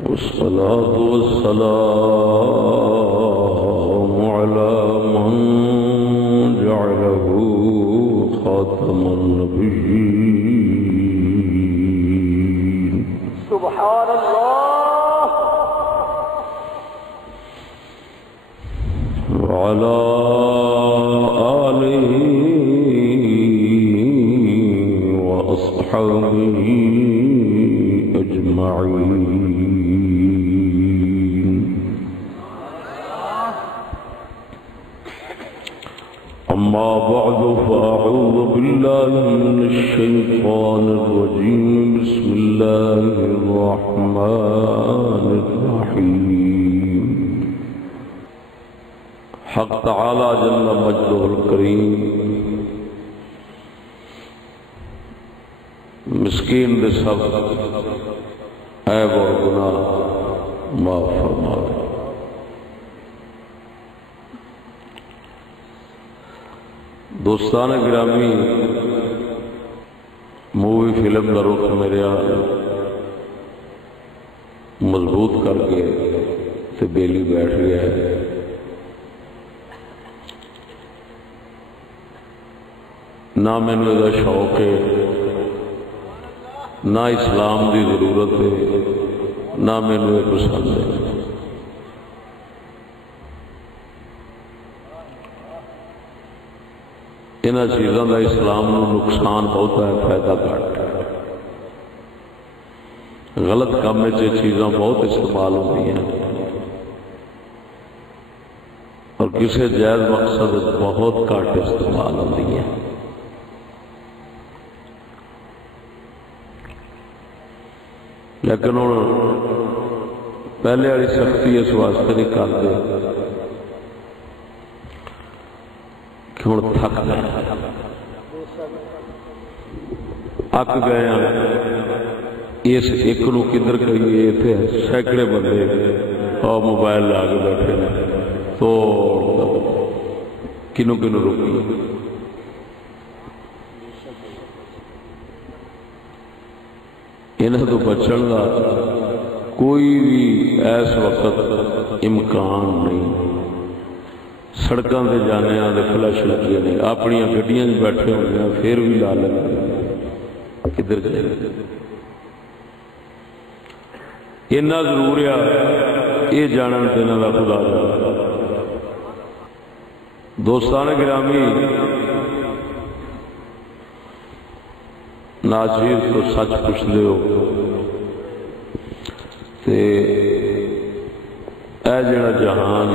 والصلاة والسلام على من جعله خاتم النبيين سبحان الله وعلى آله وأصحابه أجمعين. أما بعد فأعوذ بالله من الشيطان الرجيم. بسم الله الرحمن الرحيم. حق تعالی جل مجدہ الکریم مسکین دے سب عیب اور گناہ معاف فرمائے. دوستان گرامی، مووی فلم کا رخ میرے مضبوط کر کے تے بیلی بیٹھ گیا ہے. نہ مینوں یہ شوق ہے، نہ اسلام دی ضرورت ہے، نہ مینوں یہ پسند ہے. انہاں چیزاں دا اسلام نو نقصان بہت ہے، فائدہ گھٹ. غلط کام میں چیزاں بہت استعمال ہوتی ہیں اور کسی جائز مقصد بہت گھٹ استعمال ہوتی ہیں. لیکن ہوں پہلے والی سختی اس واسطے نہیں کرتے کہ ہوں تھک گئے، اک گئے ہیں. اس ایک نو کدھر کریے؟ اتنے سینکڑے بندے اور موبائل لا کے بیٹھے ہیں، تو کنوں کنوں روکیے. انہوں تو بچن کا کوئی بھی ایس وقت امکان نہیں. سڑکوں سے جانے آتے فلش لگے نے، اپنی گڈیاں بیٹھے ہوتے ہیں، پھر بھی لا لیں کدھر جائے. اتنا ضرور ہے یہ جانن تے انہاں دا خدا جانا. دوستان گرامی، ناچیز تو سچ پوچھ دے ہو تے اے جڑا جہان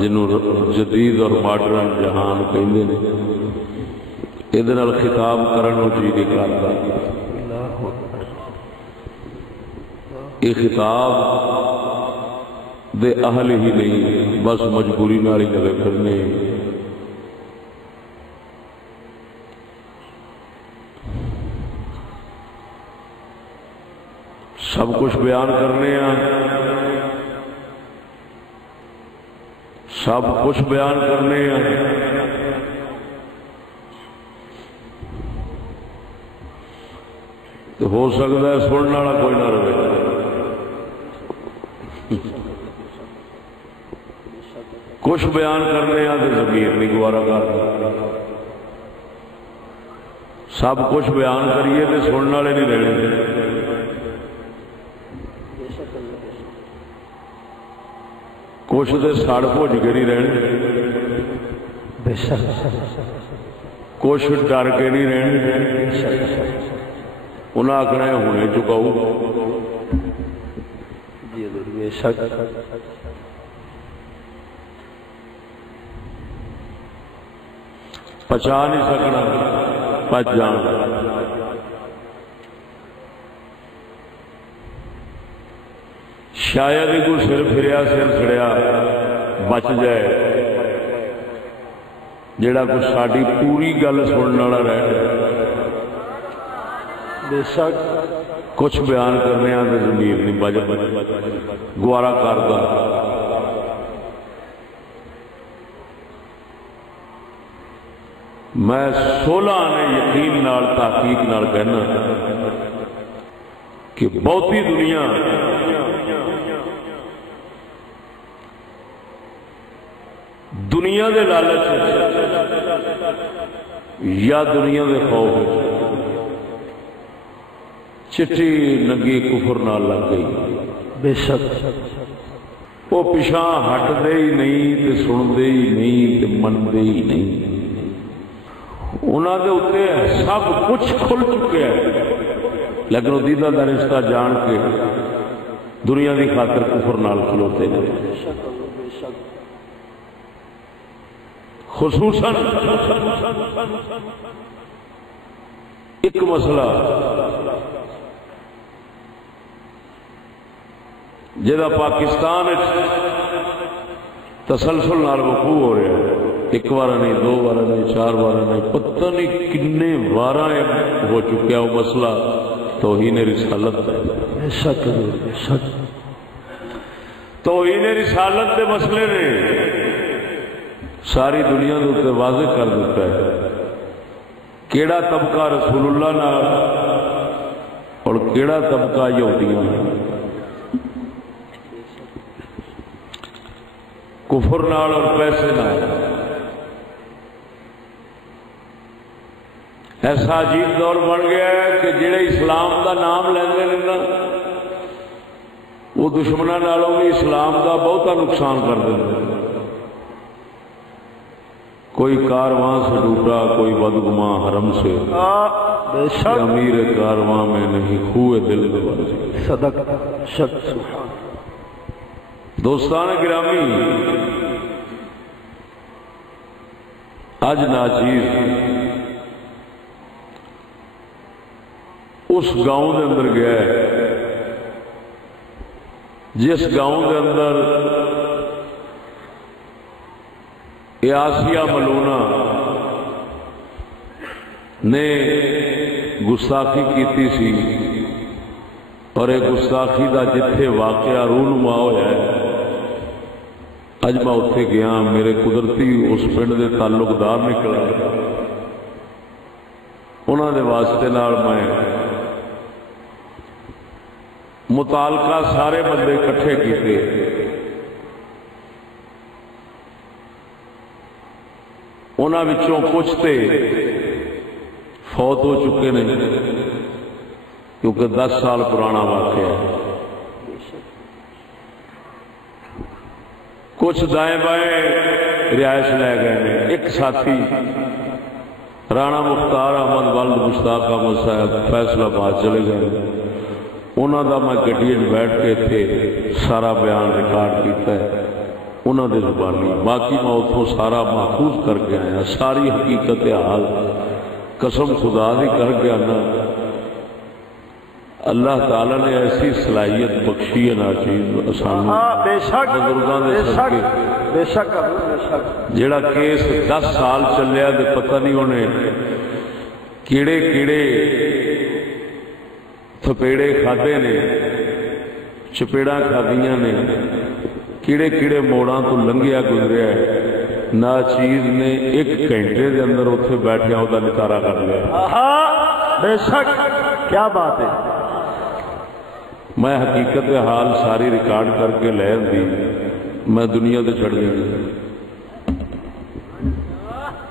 جنوں جدید اور ماڈرن جہان کہندے نے، ادھے نال خطاب کرن نوں جی نہیں کردا. یہ خطاب دے اہل ہی نہیں، بس مجبوری نال ہی لگے پھرنے. سب کچھ بیان کرنے ہیں، سب کچھ بیان کرنے ہیں. تو ہو سکتا ہے سننے والا کوئی نہ رہے. کچھ بیان کرنے ہیں تو ضمیر نہیں گوارا کرتا. سب کچھ بیان کریے تو سننے والے نہیں رہنے. کچھ تو سڑ بھج کے نہیں رہنے، کچھ ڈر کے نہیں رہنے. انہیں آخنا ہونے چکاؤ. پچا نہیں سکنا، پچ جان. شاید ہی کوئی سر پھریا سر سڑیا بچ جائے، جڑا کوئی ساری پوری گل سننے والا رہ. بے شک کچھ بیان کرنے آتے ضمیر نہیں بج گوارا کرتا. میں 16 نے یقین نال تحقیق نال کہنا کہ بہتی دنیا دنیا دے لالچ یا دنیا دے خوف چٹی ننگی کفر نال لگ گئی، بے شک وہ پچھاں ہٹ دے ہی نہیں تے سن دے ہی نہیں تے من دے ہی نہیں، انہاں دے اوتے سب کچھ کھل چکے ہے، لیکن وہ دیدہ دا رشتہ جان کے دنیا دی خاطر کفر نال کھلوتے ہیں۔ خصوصاً ایک مسئلہ جہاں پاکستان تسلسل نال وقوع ہو رہا ہے، ایک بار نہیں، دو بار نہیں، چار بار نہیں، پتہ نہیں کنے بار ہو چکا وہ مسئلہ توہین رسالت ہے۔ بے شک بے شک توہین رسالت کے مسئلے نے ساری دنیا کے اتنے واضح کر دیتا ہے کیڑا طبقہ رسول اللہ نال اور کیڑا طبقہ یہودیاں نال، کفر نال اور پیسے نال۔ ایسا عجیب دور بن گیا ہے کہ جڑے اسلام دا نام لیندے نے نا وہ دشمناں نالوں بھی اسلام دا بہتا نقصان کر دیندے۔ کوئی کارواں سے ٹوٹا، کوئی بدگماں حرم سے، بے شک امیر کارواں میں نہیں خوئے دل میں بازی۔ صدق شک سبحان دوستان گرامی، اج ناچیز اس گاؤں دے اندر گیا ہے جس گاؤں دے اندر آسیہ ملونہ نے گستاخی کیتی سی، اور ایک گستاخی دا جتھے واقعہ رونما ہویا ہے، اج میں اتنے گیا، میرے قدرتی اس پنڈ دے تعلق دار نکلا، انہوں دے واسطے نال میں متعلقہ سارے بندے کٹھے کیتے، انہاں وچوں کچھ تے فوت ہو چکے نے کیونکہ 10 سال پرانا واقعہ ہے، کچھ دائیں بائیں رہائش لے گئے ہیں۔ ایک ساتھی رانا مختار احمد ولد مشتاق احمد صاحب فیصلہ آباد چلے گئے، انہوں دا میں گڈی بیٹھ کے تھے سارا بیان ریکارڈ کیتا ہے انہوں نے زبانی، باقی میں اتوں سارا محفوظ کر کے آیا، ساری حقیقت حال قسم خدا دی کر کے آنا۔ اللہ تعالیٰ نے ایسی صلاحیت بخشی ہے ناچیز سانو بزرگاں دے صدقے، بے شک بے شک جیڑا کیس 10 سال چلیا تے پتہ نہیں انہیں کیڑے کیڑے تھپیڑے کھادے نے، چپیڑاں کھادیاں نے، کیڑے کیڑے موڑاں تو لنگیا گزریا ہے، ناچیز نے 1 گھنٹے دے اندر اتنے بیٹھیا وہ نتارا کر لیا۔ بے شک کیا بات ہے، میں حقیقت حال ساری ریکارڈ کر کے لے دی، میں دنیا تے چھڑ دی۔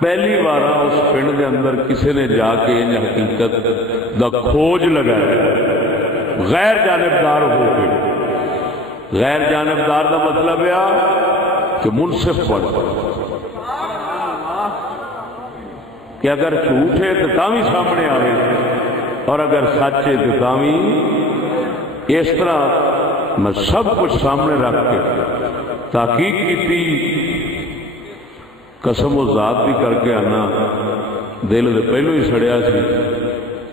پہلی بار اس پنڈ دے اندر کسی نے جا کے ان حقیقت دا کھوج لگایا غیر جانبدار ہو کے۔ غیر جانبدار دا مطلب ہے کہ منصف پڑھ کہ اگر جھوٹ ہے تو تاوی سامنے آئے اور اگر سچ ہے تو تاوی، اس طرح میں سب کچھ سامنے رکھ کے تحقیق کی، قسم و ذات بھی کر کے آنا، دل دے پہلو ہی سڑیا سی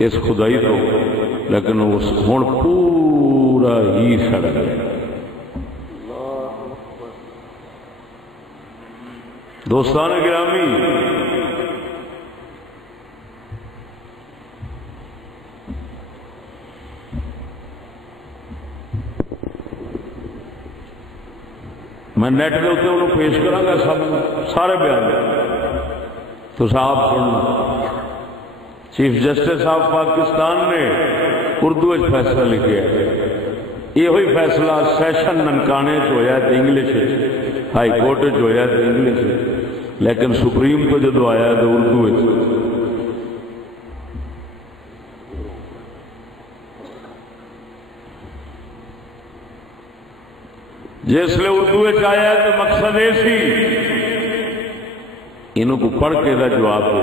اس خدائی تو، لیکن اس ہن پورا ہی سڑ گیا۔ دوستان گرامی، میں نیٹ کے اتنے انہوں پیش کروں گا سب سارے بیان تو صاحب سن۔ چیف جسٹس آف پاکستان نے اردو فیصلہ لکھا ہے، یہ ہوئی فیصلہ سیشن ننکانے ہویا انگلش، ہائی کورٹ ہویا انگلش، لیکن سپریم تو جدو آیا تو اردو جس لئے اردو آیا تو مقصد یہ سی انہوں کو پڑھ کے دا جواب دے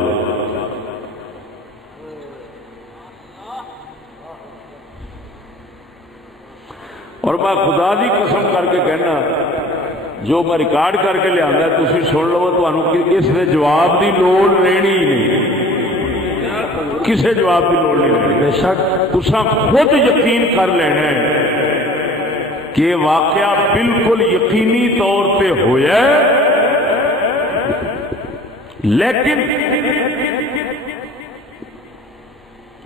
اور میں خدا دی قسم کر کے کہنا جو میں ریکارڈ کر کے لیا تھی سن لو تو اس نے جواب دی لوڑ رہنی ہی نہیں کسے جواب دی لوڑ نہیں رہنی بے شک تساں خود یقین کر لینا ہے کہ واقعہ بالکل یقینی طور پہ ہویا ہے لیکن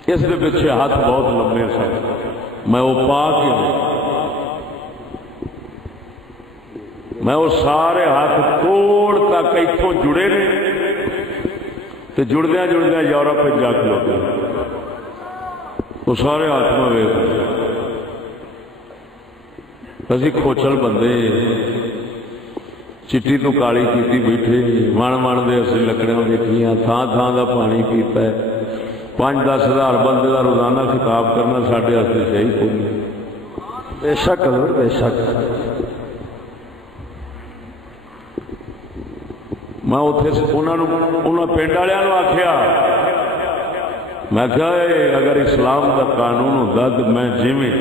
اس کے پیچھے ہاتھ بہت لمبے سے میں وہ پا کے میں وہ سارے ہاتھ توڑ تک اتوں جڑے نے تو جڑدیا جڑدیا یورپ جا کے لوگ وہ سارے ہاتھ میں ویخ اسی کھوچل بندے چٹی تو کالی کیتی بیٹھے من من دے اسی لکڑیاں دیکھیاں تھان تھان دا پانی پیتا ہے 5-10 ہزار بندے دا روزانہ خطاب کرنا ساڈے واسطے صحیح کوئی نہیں بے شک بے شک میں اتنے انہوں پنڈ والوں آخیا میں کہا اگر اسلام کا قانون ہوتا تو میں جویں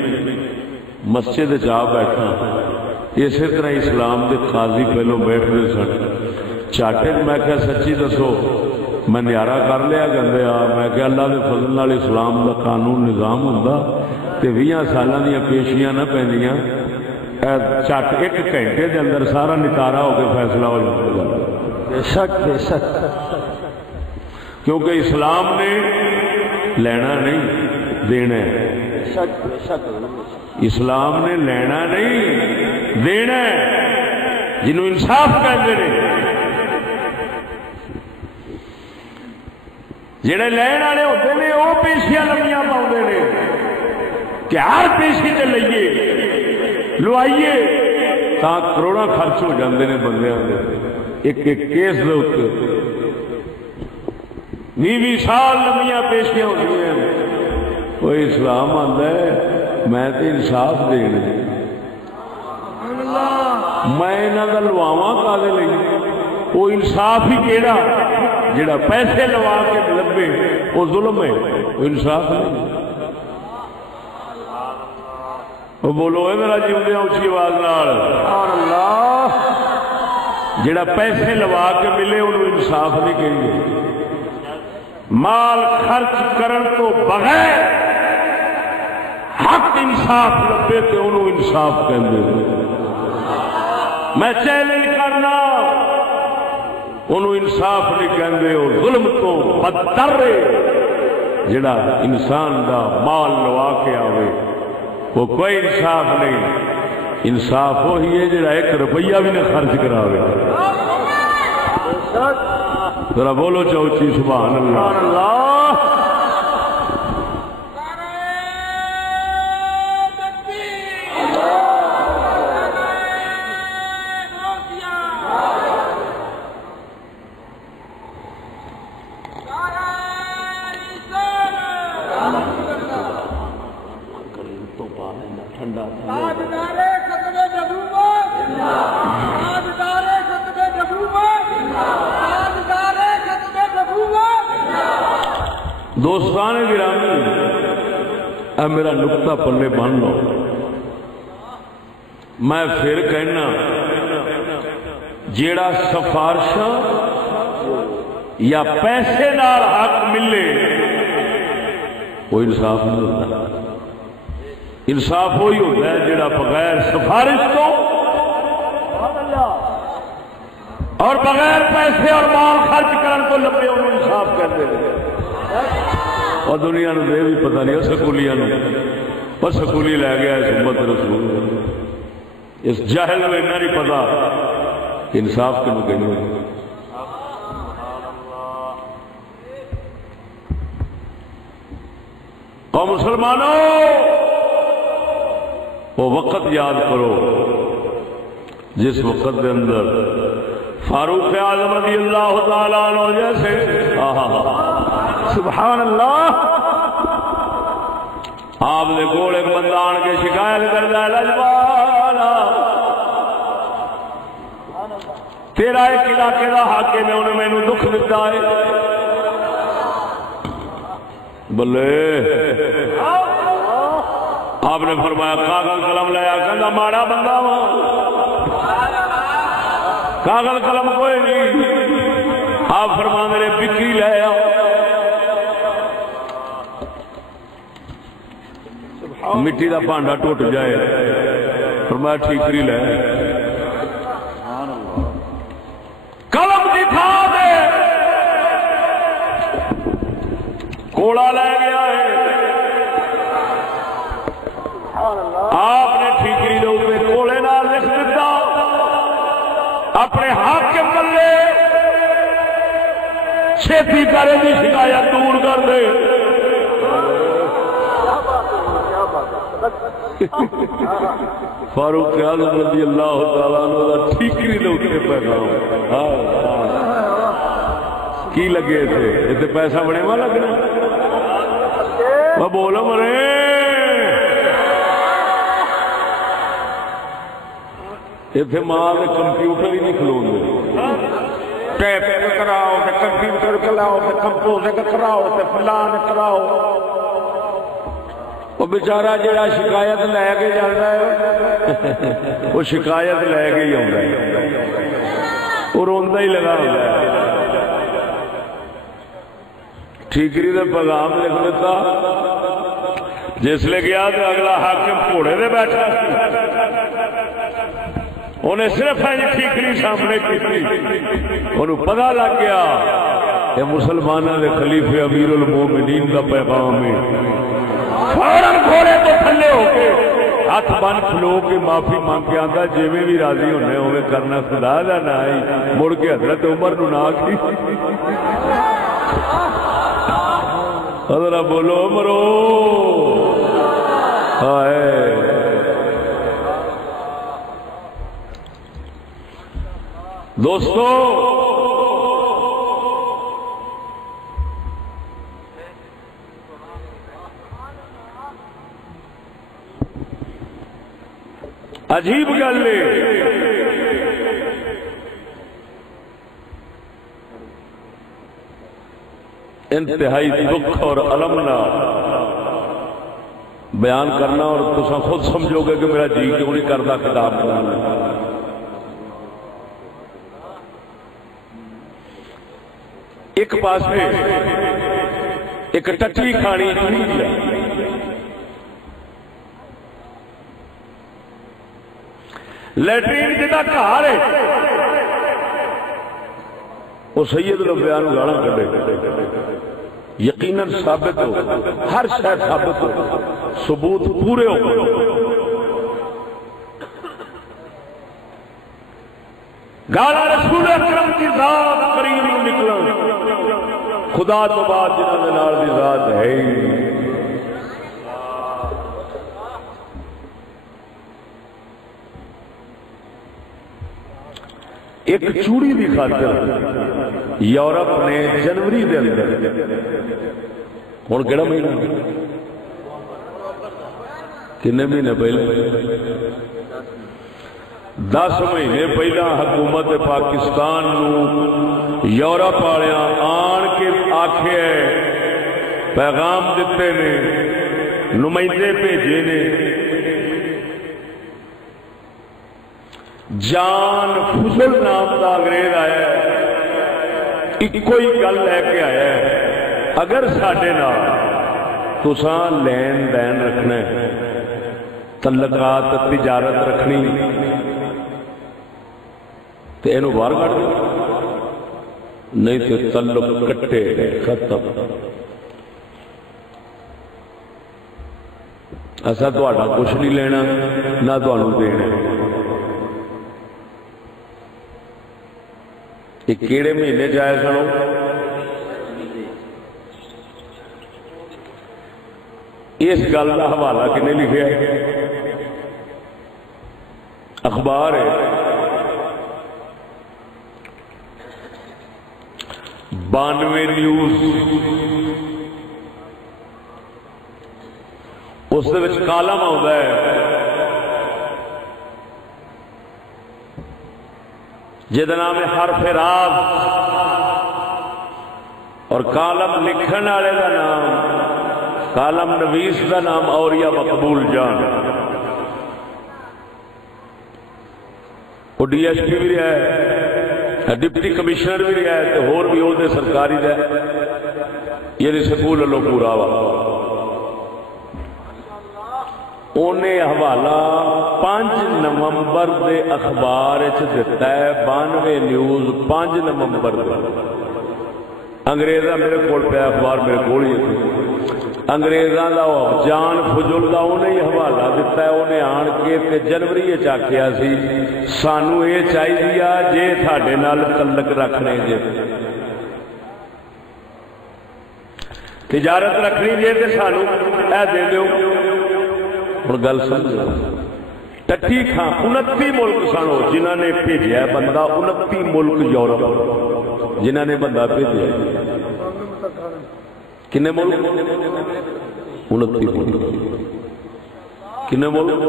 مسجد جا بیٹھا اسی طرح اسلام کے قاضی پہلو بیٹھتے سن چاٹے میں کہا سچی دسو میں نیارا کر لیا گندے میں کہا اللہ کے فضل نال اسلام کا قانون نظام ہوتا تو 20 سالوں دیا پیشیاں نہ پہنیاں چٹ 1 گھنٹے کے اندر سارا نتارا ہو کے فیصلہ ہو جاتا بے شک بے شک کیونکہ اسلام نے لینا نہیں دینا ہے بے شک بے شک اسلام نے لینا نہیں دینا ہے جنہوں انصاف کہتے ہیں جڑے لین والے ہوتے ہیں وہ پیشیاں لمبیاں پاؤں نے کہ ہر پیشی سے لئیے لوائیے تا کروڑا خرچ ہو جاندے نے بندے ایک ایک کیس دے اتنے 20 سال لمبیاں پیشیاں ہوتی ہیں کوئی اسلام آتا ہے میں تو انصاف دینا میں انہوں کا لواواں کالے لئی وہ انصاف ہی کیڑا جڑا پیسے لوا کے لبے وہ ظلم ہے وہ انصاف نہیں وہ بولو اے میرا جیوندے اونچی آواز نال سبحان اللہ جڑا پیسے لوا کے ملے انہوں انصاف نہیں کہیں مال خرچ کرن تو بغیر حق انصاف لبے تو انہوں انصاف کہیں میں چیلنج کرنا انہوں انصاف نہیں کہیں اور ظلم تو بدتر جڑا انسان دا مال لوا کے آوے وہ کوئی انصاف نہیں انصاف وہی ہے جڑا 1 روپیہ بھی نہ خرچ کراوے ذرا بولو چوچی سبحان اللہ دوستان گرامی اب میرا نقطہ پلے بن لو میں پھر کہنا جیڑا سفارشاں یا پیسے نال حق ملے وہ انصاف نہیں ہوتا انصاف وہی ہوتا ہے جیڑا بغیر سفارش تو اور بغیر پیسے اور مال خرچ کرن تو لبے انہوں انصاف کرتے ہیں اور دنیا نو دے بھی پتہ نہیں سکولیاں نو پر سکولی لے گیا اس امت رسول اس جاہل میں نہیں پتا انصاف کنو کہنے اور مسلمانوں وہ وقت یاد کرو جس وقت کے اندر فاروق اعظم رضی اللہ تعالیٰ عنہ جیسے سبحان اللہ. آپ نے کول ایک بندہ آن کے شکایت کرتا ہے لجپالا تیرا ایک علاقے کا حاکم ہے انہیں مینوں دکھ دیتا ہے. بلے آپ نے فرمایا کاغذ قلم لایا کہنا ماڑا بندہ وا کاغذ قلم کوئی نہیں. آپ فرما میرے بکری لایا مٹی کا بھانڈا ٹوٹ جائے فرمایا ٹھیکری لے قلم کی تھا دے کوڑا لے گیا ہے. آپ نے ٹھیکری دے اوپر کوڑے نال لکھ دیتا اپنے حاکم ملے چھتی کرے دی شکایت دور کر دے. فاروق اعظم رضی اللہ تعالیٰ عنہ دا ٹھیکری دے اوپر پیغام کی لگے تھے اتنے پیسہ بڑے ماں لگنا بولو مرے اتنے ماں نے کمپیوٹر ہی نہیں کھلو ٹیپ کراؤ کمپیوٹر کراؤ کمپوزر کراؤ فلان کراؤ. وہ بیچارہ جڑا شکایت لے کے جاتا ہے وہ شکایت لے کے ہی آتا ہے وہ روندا ہی لگا ہوتا ہے. ٹھیکری دے پیغام لکھ دیتا جس لے گیا تو اگلا حاکم گھوڑے دے بیٹھا انہیں صرف ٹھیکری سامنے کی انہوں پتہ لگ گیا یہ مسلمانوں کے خلیفے امیر المومنین کا پیغام ہے. فوراً گھوڑے تو تھلے ہو کے ہاتھ بن کھلو کے معافی مانگ کے آتا جویں بھی راضی ہونے ہوئے کرنا خدا دا نہ ہی مڑ کے حضرت عمر نو نہ کی حضرت بولو عمرو ہائے. دوستو عجیب گل ہے انتہائی دکھ اور علم نہ بیان کرنا اور تسا خود سمجھو گے کہ میرا جی کیوں نہیں کرتا کتاب پڑھنا. ایک پاس ایک ٹٹی کھانی لیٹرین جہاں گھر ہے وہ سید لمبیا گالا کٹے یقیناً ثابت ہو ہر شے ثابت ہو ثبوت پورے ہو گالا رسول اکرم کی ذات کریم نکلا خدا تو بعد جنہوں نے نال دی ذات ہے ایک چوڑی دی خاطر یورپ نے جنوری دے اندر ہن کیڑا مہینہ کنے مہینے پہلے 10 مہینے پہلا حکومت پاکستان نو یورپ والیاں آن کے آکھے پیغام دیتے نے نمائندے بھیجے نے جان فضل نام دا انگریز آیا ہے کوئی گل لے کے آیا ہے اگر ساڈے نال تساں لین دین رکھنا ہے تعلقات تجارت رکھنی تو اینو باہر کٹ دو نہیں تو تعلق کٹے ختم ایسا تہاڈا کچھ نہیں لینا نہ تہانوں دینا. یہ کیڑے مہینے جائے سنو اس گل کا حوالہ کنے لکھا ہے اخبار ہے 92 نیوز اس دے وچ کالم آتا ہے جہدا نام ہے حرف راز اور کالم لکھن والے دا نام کالم نویس دا نام اوریا مقبول جان وہ ڈی ایس پی بھی رہا ہے ڈپٹی کمشنر بھی رہا ہے ہور بھی عہدے سرکاری دا یعنی سکول والوں پورا وا انہیں حوالہ 5 نومبر دے اخبار دیتا ہے 92 نیوز 5 نومبر دے انگریزاں میرے کول پہ اخبار میرے کول ہی انگریزاں دا جان فضول دا انہیں ہی حوالہ دیتا ہے انہیں آن کے تے جنوری آکھیا سی سانو یہ چاہیے جے تھاڈے نال تعلق رکھنے جے تجارت رکھنی جے تے سانو اے دے دیو اور گل سمجھو ٹٹھی کھاں 29 ملک سنو جنہوں نے بھیجا بندہ 29 ملک یورپ جنہوں نے بندہ بھیجا کنے ملک 29 ملک کنے ملک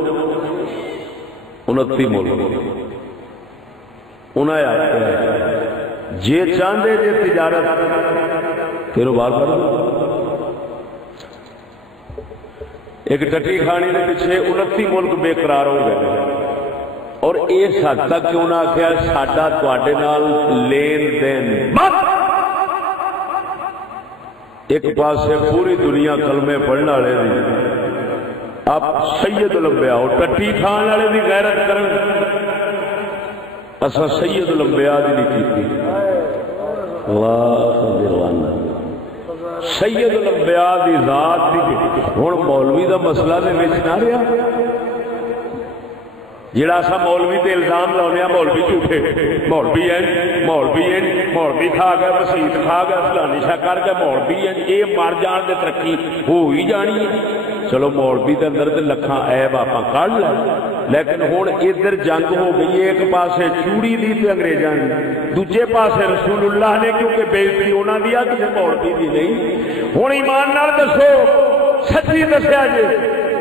29 ملک انہیں آخر جے چاہتے جے تجارت پھر بار کر دو ایک ٹٹی کھانی کے پیچھے 29 ملک بے قرار ہو گئے اور اس حد تک کیوں نہ آخیا ساڈا تواڈے نال لین دین ایک پاسے پوری دنیا کلمے پڑھنے والے آپ سید الانبیاء اور ٹٹی کھان والے بھی غیرت کرن اسا سید الانبیاء دی نہیں کیتی اللہ دیوانہ سید الانبیاء دی ذات دی ہن مولوی دا مسئلہ دے وچ نہ رہیا جڑا اسا مولوی تے الزام لاؤنے مولوی جھوٹے مولوی کھا گیا مسیت کھا گیا فلانی شاہ کر گیا مولوی اے مر جان دے ترقی ہو ہی جانی ہے چلو مولوی دے اندر تے لکھاں عیب آپاں کڈ لے لیکن ہن ادھر جنگ ہو گئی ایک پاسے چوڑی دی تے انگریزاں دی دوجے پاسے رسول اللہ نے کیونکہ بےزتی انہاں دی آ کسے مولوی دی نہیں ہن ایمان نال دسو سچی دسیا جی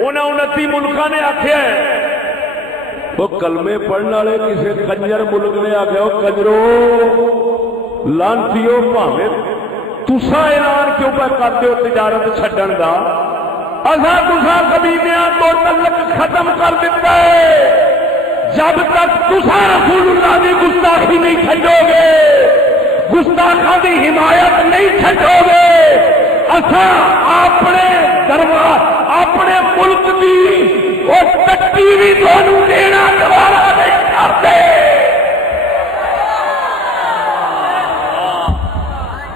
انہاں 29 ملکاں نے آکھیا ہے وہ کلمے پڑھنے والے کسی کنجر ملک نے آخیا وہ کنجرو لانتیو بھاوے تسا اعلان کیوں پہ کرتے ہو تجارت چھڈن دا اساں تسا قبیلیاں تو تعلق ختم کر دیتا ہے جب تک تسا رسول اللہ کی گستاخی نہیں چھڈو گے گستاخاں دی حمایت نہیں چھڈو گے اساں اپنے دربار اپنے ملک دی اور ٹٹی بھی تھانوں دینا دوبارہ نہیں کرتے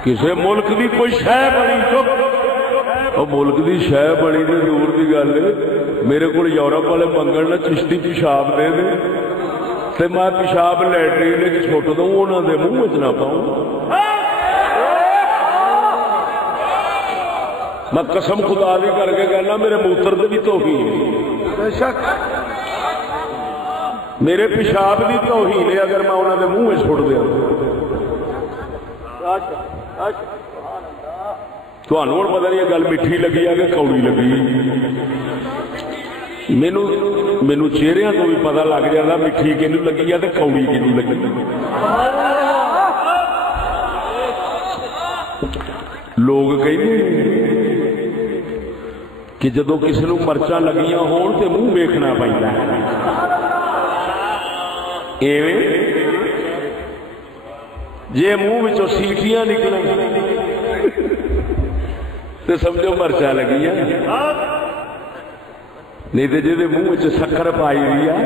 کسی ملک دی کوئی شے بنی چپ اور ملک دی شے بنی تے دور دی گل میرے کو یورپ والے منگن نہ چشتی پیشاب دے دے تے میں پیشاب لیٹرین وچ چھٹ دوں انہاں دے منہ وچ نہ پاؤں میں قسم خدا دی کر کے کہنا میرے موتر دے بھی توہین میرے پیشاب دی توہین ہے اگر میں انہوں نے منہ میں چھوڑ دیا تو ہوں پتا نہیں گل میٹھی لگی ہے کہ کوڑی لگی مینو چہرے تو بھی پتا لگ جاتا میٹھی کنو لگی ہے تو کوڑی کنو لگی لوگ کہیں کہ جدو کسی نو مرچاں لگیاں ہون تے منہ ویکھنا پیندا ہے ایویں جے منہ وچوں سیٹیاں نکلن تے سمجھو مرچاں لگیاں نہیں تے جے منہ وچ شکر پائی ہوئی ہے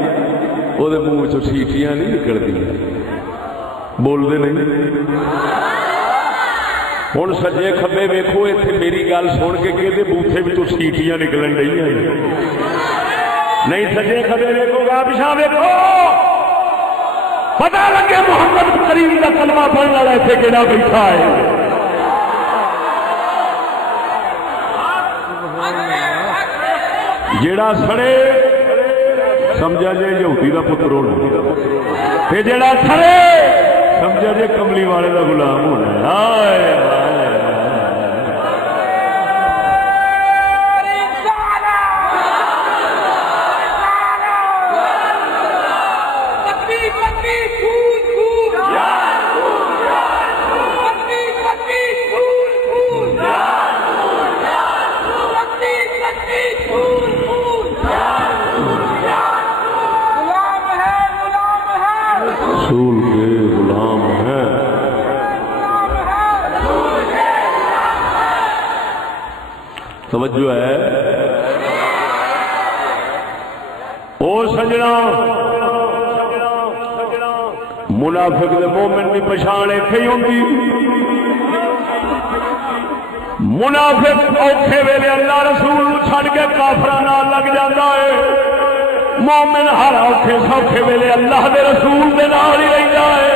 او دے منہ وچوں سیٹیاں نہیں نکلدیاں بول دے نہیں ہوں سجے کھبے ویکھو اتنے میری گل سن کے کہ بوتھے بھی تو سیٹیاں نکلن ڈی نہیں سجے کھبے ویکھو گا پچھا ویکھو پتا لگے محمد کریم کا کلمہ پڑھنے والا اتنے کہڑا بیٹھا ہے جیڑا سڑے سمجھا جائے یہودی کا پتر ہونا جیڑا سڑے سمجھا جی کملی والے کا غلام ہونا ہے. ہائے ہائے رسول کے غلام ہیں. توجہ ہے او سجنا. منافق دے مومن دی پہچان ایتھے ہی ہوندی. منافق اوکھے ویلے اللہ رسول چھڑ کے کافراں نال لگ جاندا ہے. مومن ہر اوکھے سوکھے ویلے اللہ دے رسول دے نال ہی رہندا ہے.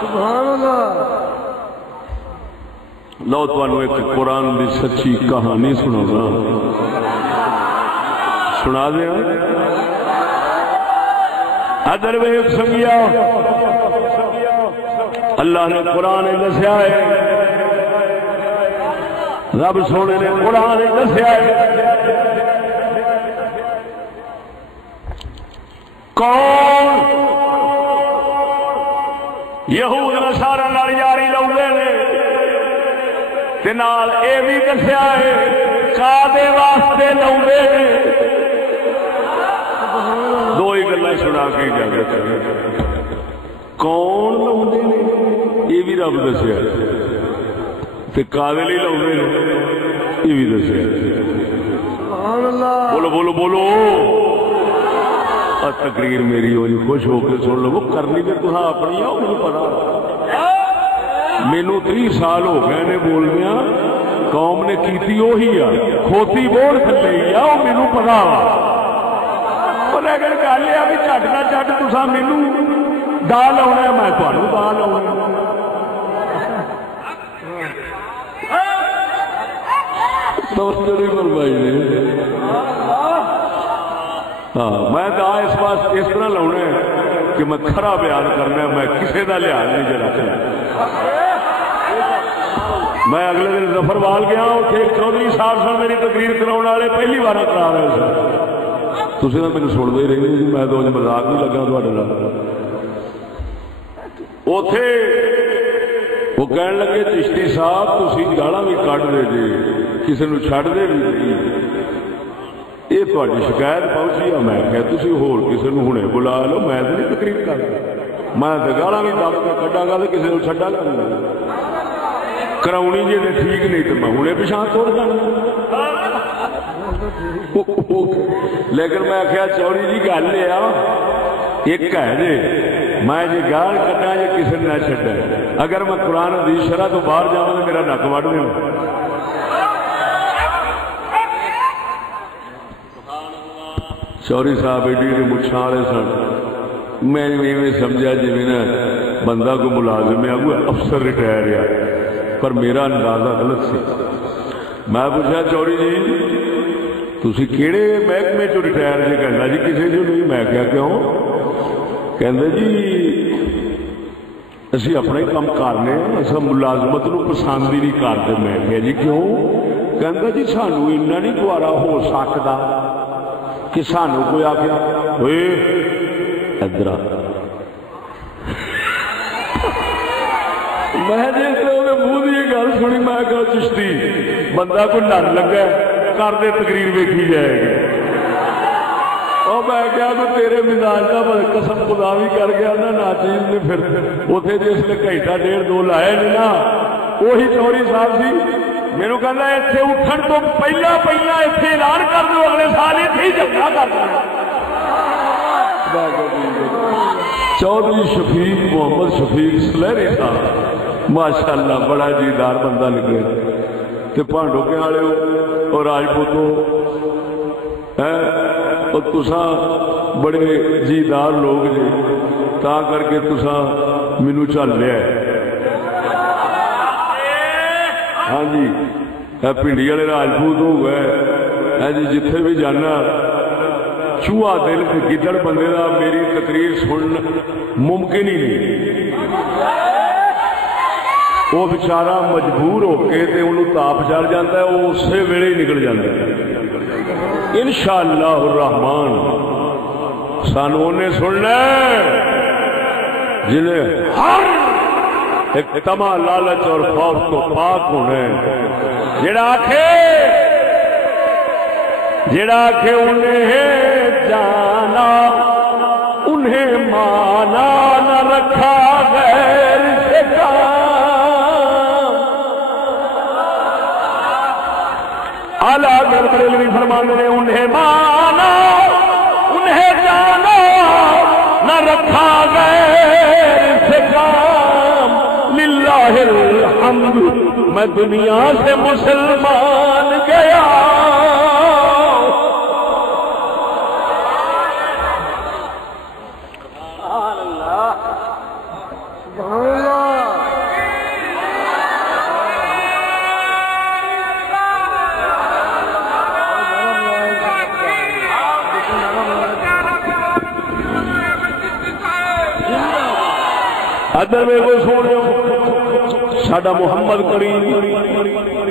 سبحان اللہ. لو تانوں ایک قرآن دی سچی کہانی سنانا سنا دیا. ادر ویکھ سنگیا اللہ نے قرآن دسیا ہے. رب سونے نے قرآن دسیا ہے کون یہود نصارا نال یاری لاؤندے نے تے نال اے بھی دسیا ہے کادے واسطے لاؤندے نے. دو ہی گلاں سنا کے اجازت. کون لاؤندے نے یہ بھی رب دسیا تے کادے لئی لاؤندے نے یہ بھی دسیا. سبحان اللہ. بولو بولو بولو. تقریر میری ہو جی خوش ہو کے سن لو. کرنی تو تہاں اپنی آؤ مجھے پتا. مینو 30 سال ہو گئے نے بولدیا قوم نے کیتی وہی آ کھوتی بول تھلے ہی آ مینو پتا. لیکن گل یہ بھی جٹ نہ جٹ تسا مینو دا لاؤنا میں تمہیں دا لاؤنا. ہاں میں دا اس واسطے اس طرح لاؤنا ہے کہ میں کھرا بیان کرنا ہے. میں کسی کا لحاظ نہیں جا رکھنا. میں اگلے دن ظفروال گیا اتنے چودھری صاحب سن میری تقریر کراؤنے والے پہلی بار کرا رہے سن. تھی تو مجھے سنتے ہی رہی میں تو مذاق نہیں لگا تھوڑے. اتے وہ کہن لگے چشتی صاحب تھی گالاں بھی کٹ دے جی کسی نے چڈ دے بھی یہ تاری شکایت پہنچی ہے. میں کہ تھی ہور کسی نے ہنے بلا لو میں تو نہیں تقریر کر میں تو گالاں بھی دب کے کٹا گا تو کسی نے چڈا گا کراؤنی جی نے ٹھیک نہیں تو میں ہنے پچھا توڑ جانا. لیکن میں آخیا چوری جی گل یہ ایک ہے جی میں جی گال کٹا جی کسی نے نہ چڈا. اگر میں قرآن حدیث شرح تو باہر جاؤں تو میرا نک وڈ دینا. چوری صاحب ایڈی ایڈی مچھاں والے سن. میں ایویں سمجھا جی نا بندہ کو ملازم ہے کوئی افسر ریٹائر ہے پر میرا اندازہ غلط سی. میں پوچھا چوری جی تھی کہڑے محکمے چ ریٹائر جی؟ کہنا جی کسی جو نہیں. میں کیا کیوں؟ کہندے جی اسی اپنا ہی کام کرنے اصل ملازمت نو پسند ہی نہیں کرتے. میں کیا جی کیوں؟ کہندا جی سانو اینا نہیں گوارا ہو سکتا کہ سانو کوئی آ کے ادھر میں منہ کی گل سنی. میں کہ چشتی بندہ کوئی ڈر لگا کر دے تقریر ویکھی جائے گی. اور میں کیا تو تیرے مزاج کا قسم خدا بھی کر گیا نا ناچیز نے. پھر اتنے جس نے گھنٹہ ڈیڑھ دو لائے نہیں نا وہی چوری صاحب سی. میرے کہنا اتنے اٹھن تو پہلا اتنے اعلان کر دو اگلے سال اتنے ہی جھگڑا کر دو. چودھری شفیق محمد شفیق سلہری صاحب ماشاء اللہ بڑا جیدار بندہ نکلے. تے پانڈوکے والے اور راجپوتوں اور تساں بڑے جیدار لوگ جی تا کر کے تساں مینو چل لیا. ہاں جی پنڈی والے راجپوت ہو گئے جی جتھے بھی جانا چوہا دل تے گدڑ بندے دا میری تقریر سننا ممکن ہی نہیں. وہ بیچارہ مجبور ہو کے تے انہوں تاپ چڑھ جاتا ہے, وہ اسی ویلے ہی نکل جاتا ہے. انشاءاللہ الرحمن سانو نے سننا جنہیں ہر ایک تما لالچ اور خوف تو پاک ہونا ہے. جڑا کہ انہیں جانا انہیں مانا نہ رکھا غیر سے کام. اعلیٰ حضرت بریلوی فرماتے ہیں انہیں مانا انہیں جانا نہ رکھا غیر سے کام. للہ الحمد میں دنیا سے مسلمان گیا. ادھر میں وہ سونے ساڈا محمد کریم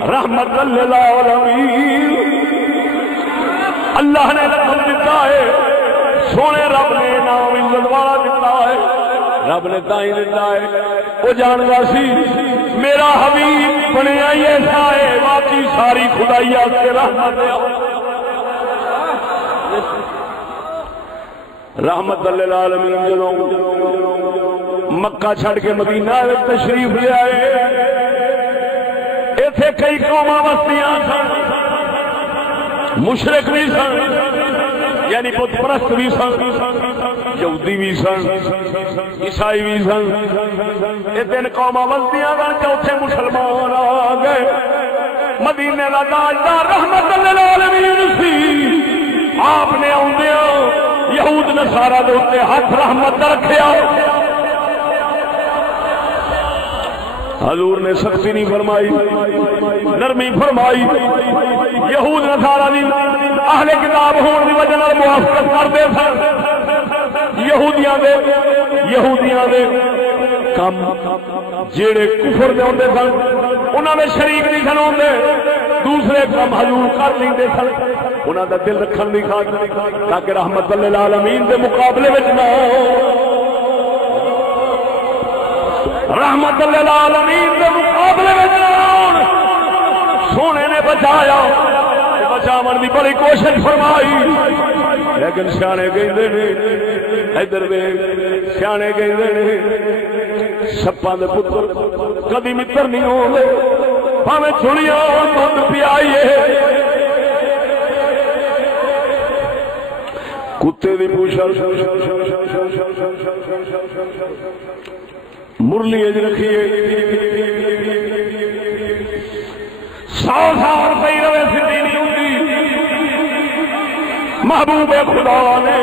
رحمت للعالمین اللہ نے رقم دیتا ہے, سونے رب نے نام عزت والا دیتا ہے, رب نے تائیں دیتا ہے. وہ جانتا سی میرا حبیب بنیا ہی ایسا ہے, باقی ساری خدائی سے رحمت رحمت للعالمین. جدوں مکہ چھڑ کے مدینہ تشریف لے آئے, ایتھے کئی قوماں بستیاں سن, مشرک بھی سن یعنی بت پرست بھی سن, یہودی بھی سن, عیسائی بھی سن. یہ تین قوماں بستیاں سن, چوتھے مسلمان آ گئے. مدینے کا تاجدار رحمت للعالمین سی, آپ نے آدھا یہود نصارا دے اوتے ہاتھ رحمت رکھیا. حضور نے سختی نہیں فرمائی, نرمی فرمائی. یہود نصارا بھی اہل کتاب ہونے کی وجہ موافقت کرتے سن. یہودیاں دے کم جیڑے کفر دے ہوندے سن انہاں میں شریک نہیں سن ہوندے, دوسرے کم حضور کر لیندے سن. انہاں دا دل رکھن دی خاطر تاکہ رحمت للعالمین دے مقابلے وچ نہ ہو, رحمت للعالمین دے مقابلے میں سونے نے بچایا. بچاون دی بڑی کوشش فرمائی, لیکن سیانے کہندے نے ادھر ویکھ, سیانے کہندے نے سپاں دے پتر کدی متر نہیں ہوندے, بھاویں چھڑیاں دودھ پیائیے. کتے دی پوچھ مرلی اج رکھیے 100 سال پی رہے سدھی نہیں ہوتی. محبوب خدا نے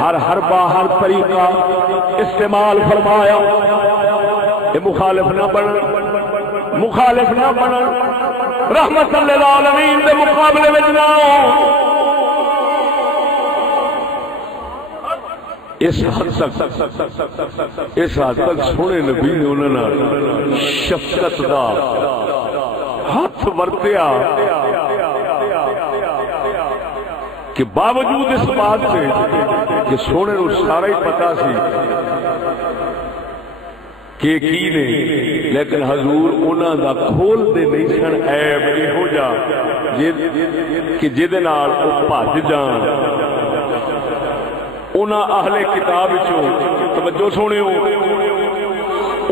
ہر باہر طریقہ استعمال فرمایا. یہ مخالف نہ بن, مخالف نہ بن, رحمت للعالمین دے مقابلے میں نہ ہو. اس حد تک سونے نبی نے انہوں شفقت دا ہاتھ ورتیا کہ باوجود اس بات سے کہ سونے نو سارا ہی پتا سی کہ کی نے, لیکن حضور انہوں دا کھول دے نہیں سن عیب یہو جا کہ جہدے نال او بھج جان. انہاں اہل کتاب وچوں توجہ سنیو,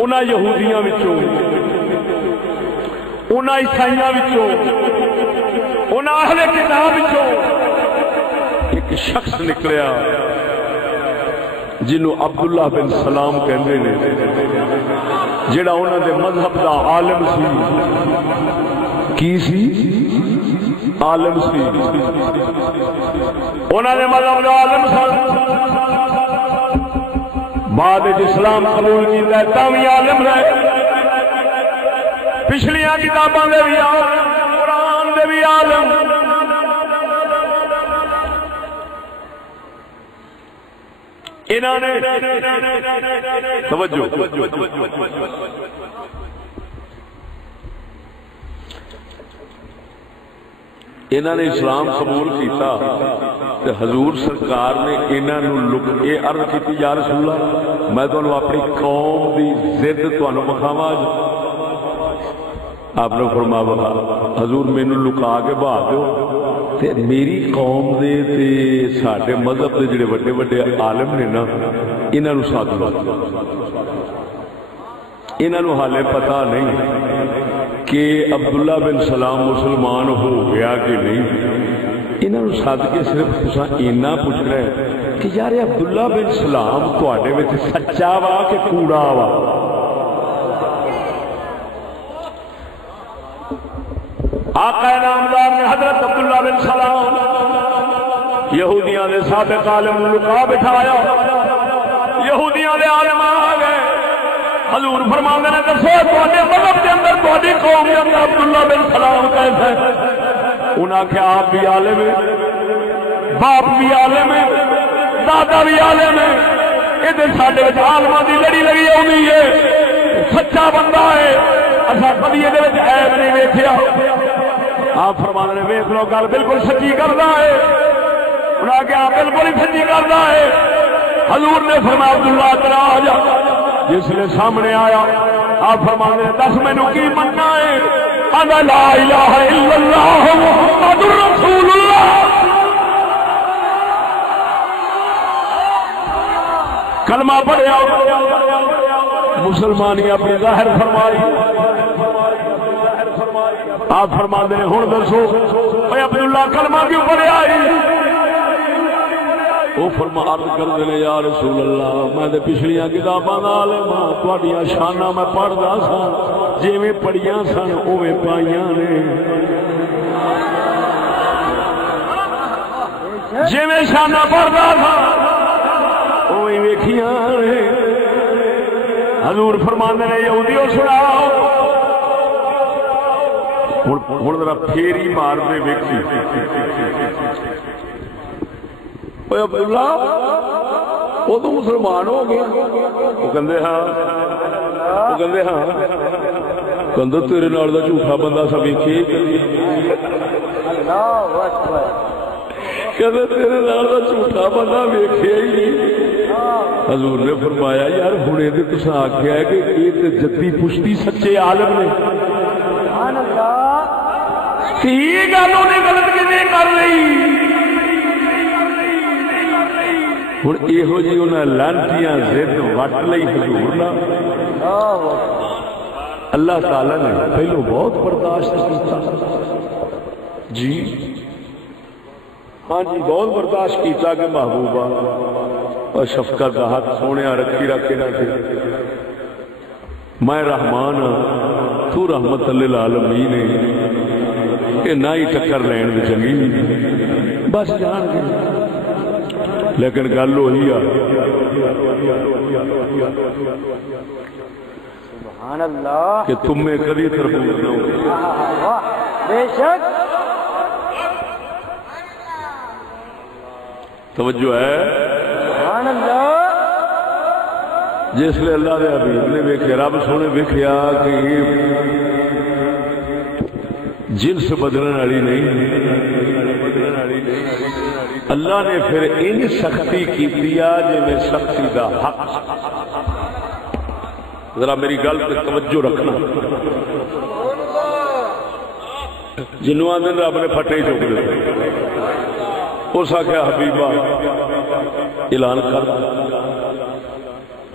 انہاں یہودیاں وچوں, انہاں عیسائیاں وچوں, انہاں اہل کتاب وچوں ایک شخص نکلیا جنوں عبداللہ بن سلام کہندے نے, جڑا انہاں دے مذہب دا عالم سی. کی سی؟ عالم سی. انہوں نے مذہب دا عالم سی, بعد اسلام قبول کیتا تاوی عالم رہے. پچھلیاں کتاباں دے بھی عالم, قرآن دے بھی عالم. انہوں نے توجہ انہوں نے اسلام قبول کیتا تے حضور سرکار نے انہوں نے یہ عرض کی یا رسول اللہ میں تمہیں اپنی قوم دی ضد تمہیں بخاوا آپ نے فرمایا حضور مینوں لکا کے بہا دیو تے میری قوم دے تے ساڈے مذہب دے جڑے بڑے بڑے عالم نے نا انہاں نوں ساتھ لو انہاں نوں حالے پتہ نہیں کہ عبداللہ بن سلام مسلمان ہو گیا کہ نہیں انہاں نوں ساتھ کے صرف تساں اینا پوچھنا ہے کہ یار عبداللہ بن سلام تواڈے وچ سچا وا کہ کوڑا وا آقا نامدار نے حضرت عبداللہ بن سلام یہودیاں دے سابق عالم لکا بٹھایا یہودیاں دے عالم آ گئے حضور فرماندے نے دسو تواڈے مذہب دے اندر تواڈی قوم دے اندر عبداللہ بن سلام کیسا ہے انہاں کہ آپ بھی عالم ہیں باپ بھی عالم ہے دادا بھی عالم ہے ادھر ساڈے وچ عالماں دی لڑی لگی ہوندی ہے سچا بندہ ہے اساں کبھی دے وچ عیب نہیں ویکھیا آپ فرمانے نے ویکھ لو گل بالکل سچی کردا ہے انہاں کہ آپ بالکل ہی سچی کردا ہے حضور نے فرمایا عبداللہ ترا آ جا جس نے سامنے آیا آپ فرمانے نے دس مینوں کی مننا ہے انا لا الہ الا اللہ محمد رسول اللہ کلمہ پڑھیا مسلمانی اپنی ظاہر فرمائی آپ فرما دے ہوں دسو اے عبداللہ کلمہ کیوں پڑھیا وہ فرما عرض کر دے یا رسول اللہ میں تے پچھلیاں کتاباں دا عالم ہاں تہاڈیاں شاناں میں پڑھدا سا جویں پڑھیاں سن اوویں پائیاں نے جویں شاناں پڑھدا سا اوویں ویکھیاں نے حضور فرماندے نے یہودیو سناؤ ہوں ذرا پھیری مار دے ویکھی عبداللہ وہ تو مسلمان ہو گیا وہ کہندے ہاں کہندے تیرے نال دا جھوٹا بندہ سا ویکھے کہندے تیرے نال دا جھوٹا بندہ ویکھے ہی نہیں حضور نے فرمایا یار ہنے تے تساں آکھیا ہے کہ یہ تے جدی پشتی سچے عالم نے سبحان اللہ ٹھیک گل انہیں غلط کیویں کر لئی ہن ایہو جی انہاں لعنتیاں ضد وٹ لئی حضور نال اللہ تعالی نے پہلو بہت برداشت کیتا جی ہاں جی بہت برداشت کیتا کہ محبوبہ اور شفقت کا ہاتھ سونے رکھی رکھے نہ تھے میں رحمان ہاں تو رحمت للعالمین ہے کہ نہ ہی ٹکر لین دے چنگی بس جان گئے لیکن گل وہی آ سبحان اللہ کہ تم میں کبھی تربوت نہ ہو بے شک توجہ ہے سبحان اللہ جس لئے اللہ دے حبیب نے ویکھیا رب سونے ویکھیا کہ یہ جنس بدلن والی نہیں اللہ نے پھر ان سختی کی دیا جی میں سختی دا حق ذرا میری گل پہ توجہ رکھنا جنواں دن رب نے پھٹے چک دیتے اس آخیا حبیبہ اعلان کر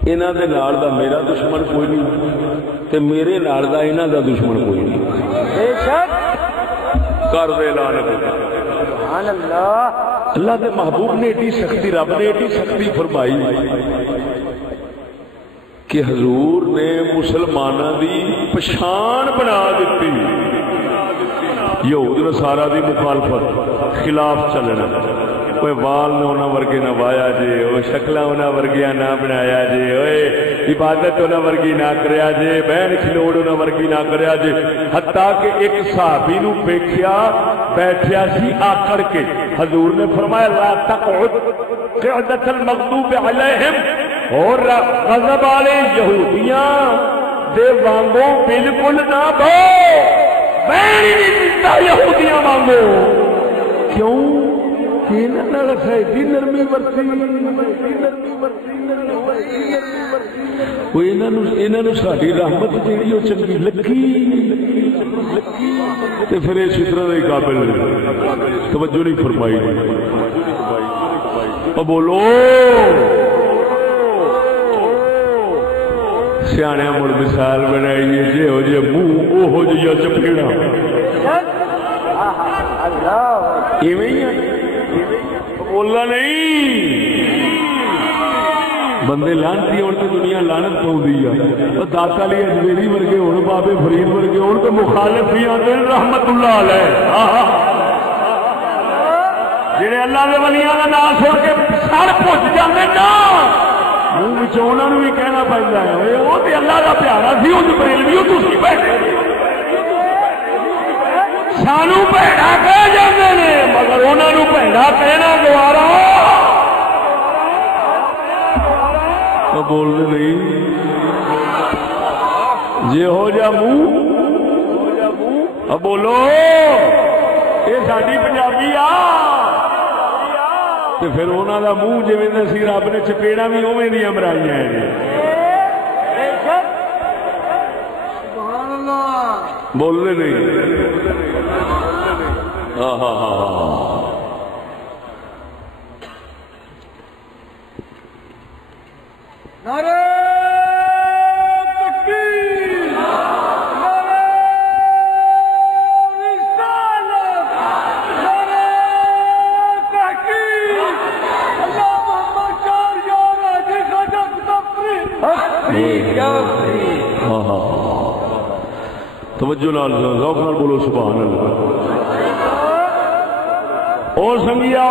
انہاں دے نال دا میرا دشمن کوئی نہیں تے میرے نال دا انہاں دا دشمن کوئی نہیں بے شک کر دے اعلان سبحان اللہ اللہ دے محبوب نے ایڈی سختی رب نے ایڈی سختی فرمائی کہ حضور نے مسلمانوں دی پہچان بنا دیتی یہود نصارا دی مخالفت خلاف چلنا کوئی وال نہ انہاں ورگے نہ وایا جے او شکلاں انہاں ورگیاں نہ بنایا جے اوئے عبادت انہاں ورگی نہ کریا جے بہن کھلوڑ انہاں ورگی نہ کریا جے حتیٰ کہ ایک صحابی نو ویکھیا بیٹھیا سی آکڑ کے حضور نے فرمایا لا تقعد قعدۃ المغضوب علیہم، اور غضب والے یہودیاں دے وانگوں بالکل نہ بو، میں نہیں یہودیاں وانگوں، کیوں کہ انہاں نال سیدی نرمی ورتی، انہاں نوں ساڈی رحمت جیڑی او چنگی لگی تے پھر اس طرح دے قابل توجہ نہیں فرمائی۔ او بولو سیانے مڑ مثال بنائی جی ہو جی منہ اوہو جیا چپیڑا ایویں ہی بولنا نہیں، بندے لانتی ہون تے دنیا لعنت پاؤندی ہے، داتا علی اجمیری ورگے ہون، بابے فرید ورگے ہون تے مخالف ہی آندے رحمت اللہ علیہ، جڑے اللہ دے ولیاں دا نام سن کے سر پھج جاندے نا منہ وچ انہاں نوں بھی کہنا پیندا ہے او تے اللہ دا پیارا سی، او بریلوی تسی بیٹھے سانو بھڑا کہہ جاندے نے، مگر انہاں نوں بھڑا کہنا گوارا بول دے نہیں جی ہو جا منہ بولو یہ ساری پنجابی آ تے پھر انہوں کا منہ جی اسی رب نے چپیڑا بھی اوے دیا مرائی ہیں، بول دے نہیں ہاں ہاں ہاں ہاں نعرہ تکبیر، نعرہ رسالت، نعرہ تحقیق، اللہ محمد چار یارہ جی خجب تفریح ہاں ہاں توجہ نال ذوق نال بولو سبحان اللہ۔ اور سنگیا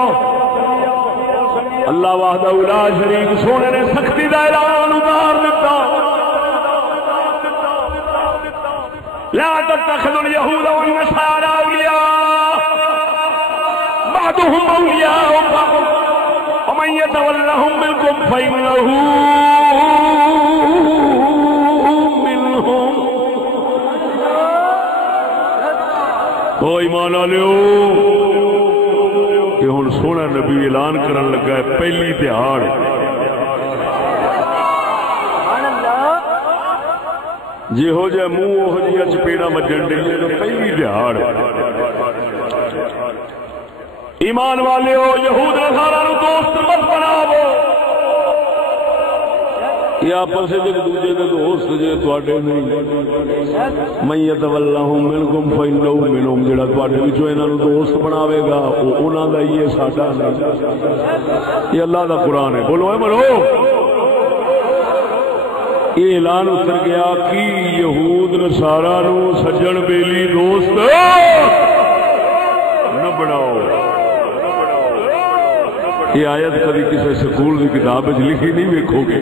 اللہ وحدہ لا شریک سونے نے سختی دا اعلان اتار دیتا، لا تتخذوا اليهود والنصارى اولیاء بعضهم اولیاء بعض ومن يتولهم منكم فإنه منهم۔ او ایمان والو کہ ہن سونا نبی اعلان کرن لگا ہے پہلی دہاڑ جی ہو جائے منہ ہو جیا چپیڑا مجن ڈے تو پہلی دہاڑ ایمان والے ہو یہود نصارا نو دوست مت بناو، یہ آپس ایک دوسرے کے دوست جے تواڈے نہیں، من یتولہم منکم فإنہ منہم، جڑا تواڈے وچوں انہاں نوں دوست بناوے گا او انہاں دا ہی ہے، ساڈا نہیں۔ یہ اللہ دا قرآن ہے، بولو اے مرو۔ یہ اعلان اتر گیا کہ یہود نصارا نو سجن بیلی دوست نہ بناؤ۔ یہ آیت کبھی کسی سکول کی کتاب لکھی نہیں ویکھو گے،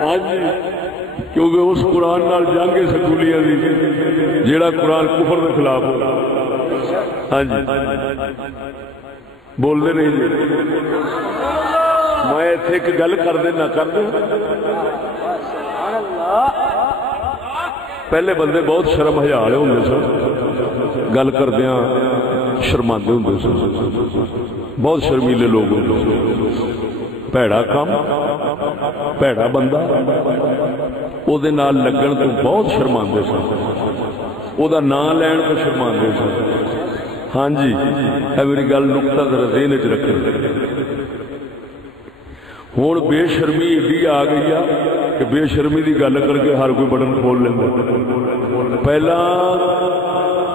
ہاں جی، کیونکہ اس قرآن نال جنگ سکولیاں دی جیڑا قرآن کفر کے خلاف ہو۔ ہاں جی بول دے نہیں جی، میں اتنے ایک گل کر دینا کر دیں۔ پہلے بندے بہت شرم حیا والے ہوندے سن، گل کردیاں شرماندے ہوندے سن، بہت شرمیلے لوگ ہوندے سن، بھڑا کام بھڑا بندہ او دے نال لگن تو بہت شرماندے سن، او دا نام لین تو شرماندے سن۔ ہاں جی اے میری گل نقطہ ذرا ذہن وچ رکھنا۔ ہوں بے شرمی ایڈی آ گئی ہے کہ بے شرمی کی گل کر کے ہر کوئی بٹن کھول لینا۔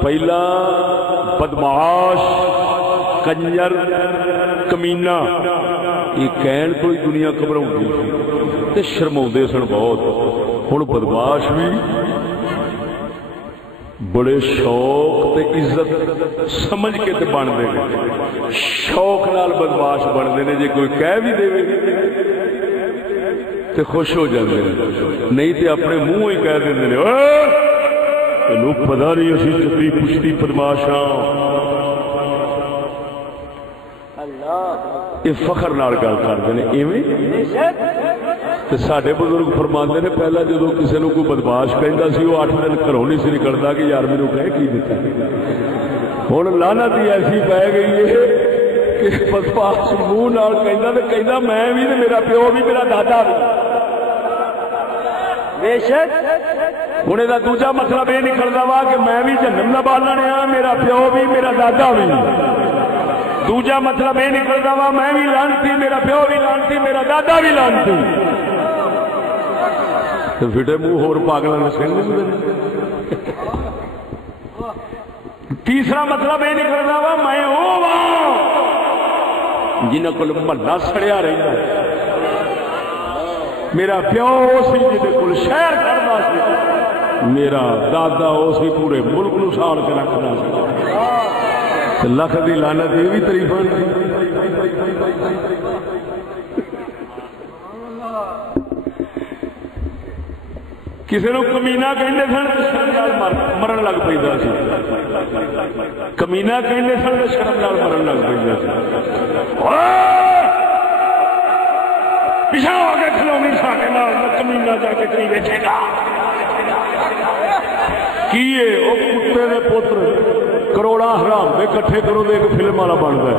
پہلا بدمعاش کنجر کمینا یہ کہن تو ہی دنیا گھبراؤں تے شرماؤندے سن بہت۔ ہوں بدمعاش بھی بڑے شوق تے عزت سمجھ کے تے بنتے ہیں، شوق نال بدمعاش بنتے ہیں۔ جی کوئی کہہ بھی دے تے خوش ہو جاتے ہیں، نہیں تے اپنے منہ ہی کہہ دیں پتا نہیں اسی چپی پشتی بدماش ہاں، یہ فخر نال گل کرتے ہیں ایویں بے شک تے ساڈے بزرگ فرماندے نے پہلا جدو کسی نے کوئی بدماش کہندا سی وہ 8 دن گھروں نہیں سی نکلدا کہ یار مینوں کہہ کی دتا ہن لعنت ہی ایسی پی گئی ہے کہ بدماش منہ نال کہندا تے کہندا میں بھی تے میرا پیو بھی میرا دادا بھی بے شک ہن دا دوجا مطلب یہ نکلدا وا کہ میں بھی جہنم دا بالن ہاں میرا پیو بھی میرا دادا بھی دوجا مطلب یہ نکلتا وا میں بھی لانتی میرا پیو بھی لانتی میرا دادا بھی لانتی تو فٹے منہ ہور پاگل نے سنگ تیسرا مطلب یہ نکلتا وا میں وہ جنہوں کو محلہ سڑیا رہتا ہے میرا پیو سی جہد کول شہر کرتا سی میرا دادا سی پورے ملک نو ساڑ کے رکھنا سی لکھ دی لعنت یہ بھی تعریف کسی نے کمینا کہندے سن مرن لگ پہ کمینا کہندے سن شرم نال مرن لگ پہ پیچھے ہو کے کھلونی ساڈے نال کمینا جا کے کہیں بیٹھے گا کیے وہ کتے دے پتر کروڑا حرام دے کٹھے کرو دے ایک فلم والا بنتا ہے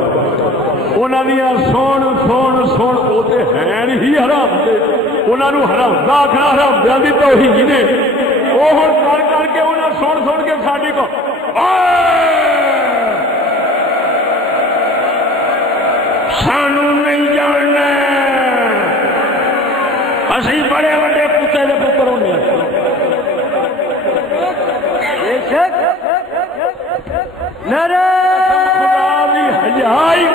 انہوں نے سون سون سون وہ تو ہیں ہی حرام دے انہوں نے حرام دا آخنا حرام دیا دی تو ہی نے وہ ہوں کر کر کے انہیں سن سن کے ساڈی کو سانو نہیں جاننا اسی بڑے بڑے کتے دے پتر ہونے بے شک نعرہ حیائی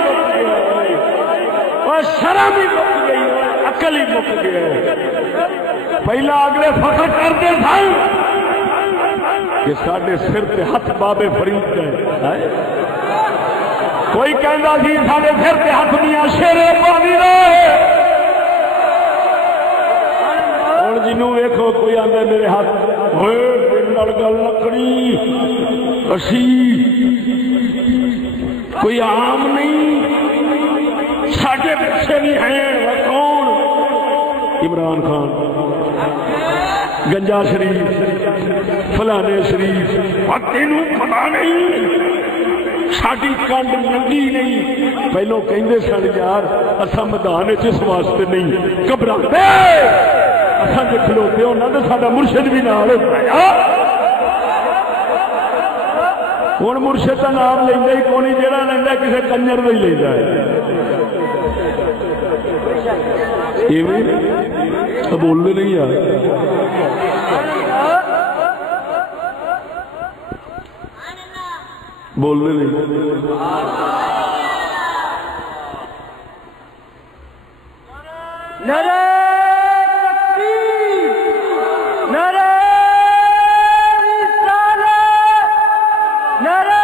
اور شرم ہی مک گئی عقل ہی مک گیا پہلا اگلے فخر کرتے سن کہ ساڈے سر تے ہاتھ بابے فرید گئے کوئی کہندا سی ساڈے سر تے ہاتھ میاں شیر پانی رہے ہن جنوں ویکھو کوئی آندا میرے ہاتھ ہوئے نال گل لکڑی اسی کوئی عام نہیں ساڈے پیچھے بھی ہیں کون عمران خان گنجا شریف فلانے شریف تینوں پتا نہیں ساری کنڈ ننگی نہیں پہلو کہندے سن یار اسا میدان اس واسطے نہیں گھبراتے اسا جے کھلوتے ہونا تو ساڈا مرشد بھی نال ہوتا ہے ہوں مرشد کا نام لینا ہی کون جہاں لینا کسی کنجر کا ہی لینا ہے بولنے نہیں یار بولنے نہیں نعرہ تکبیر نعرہ رسالت نعرہ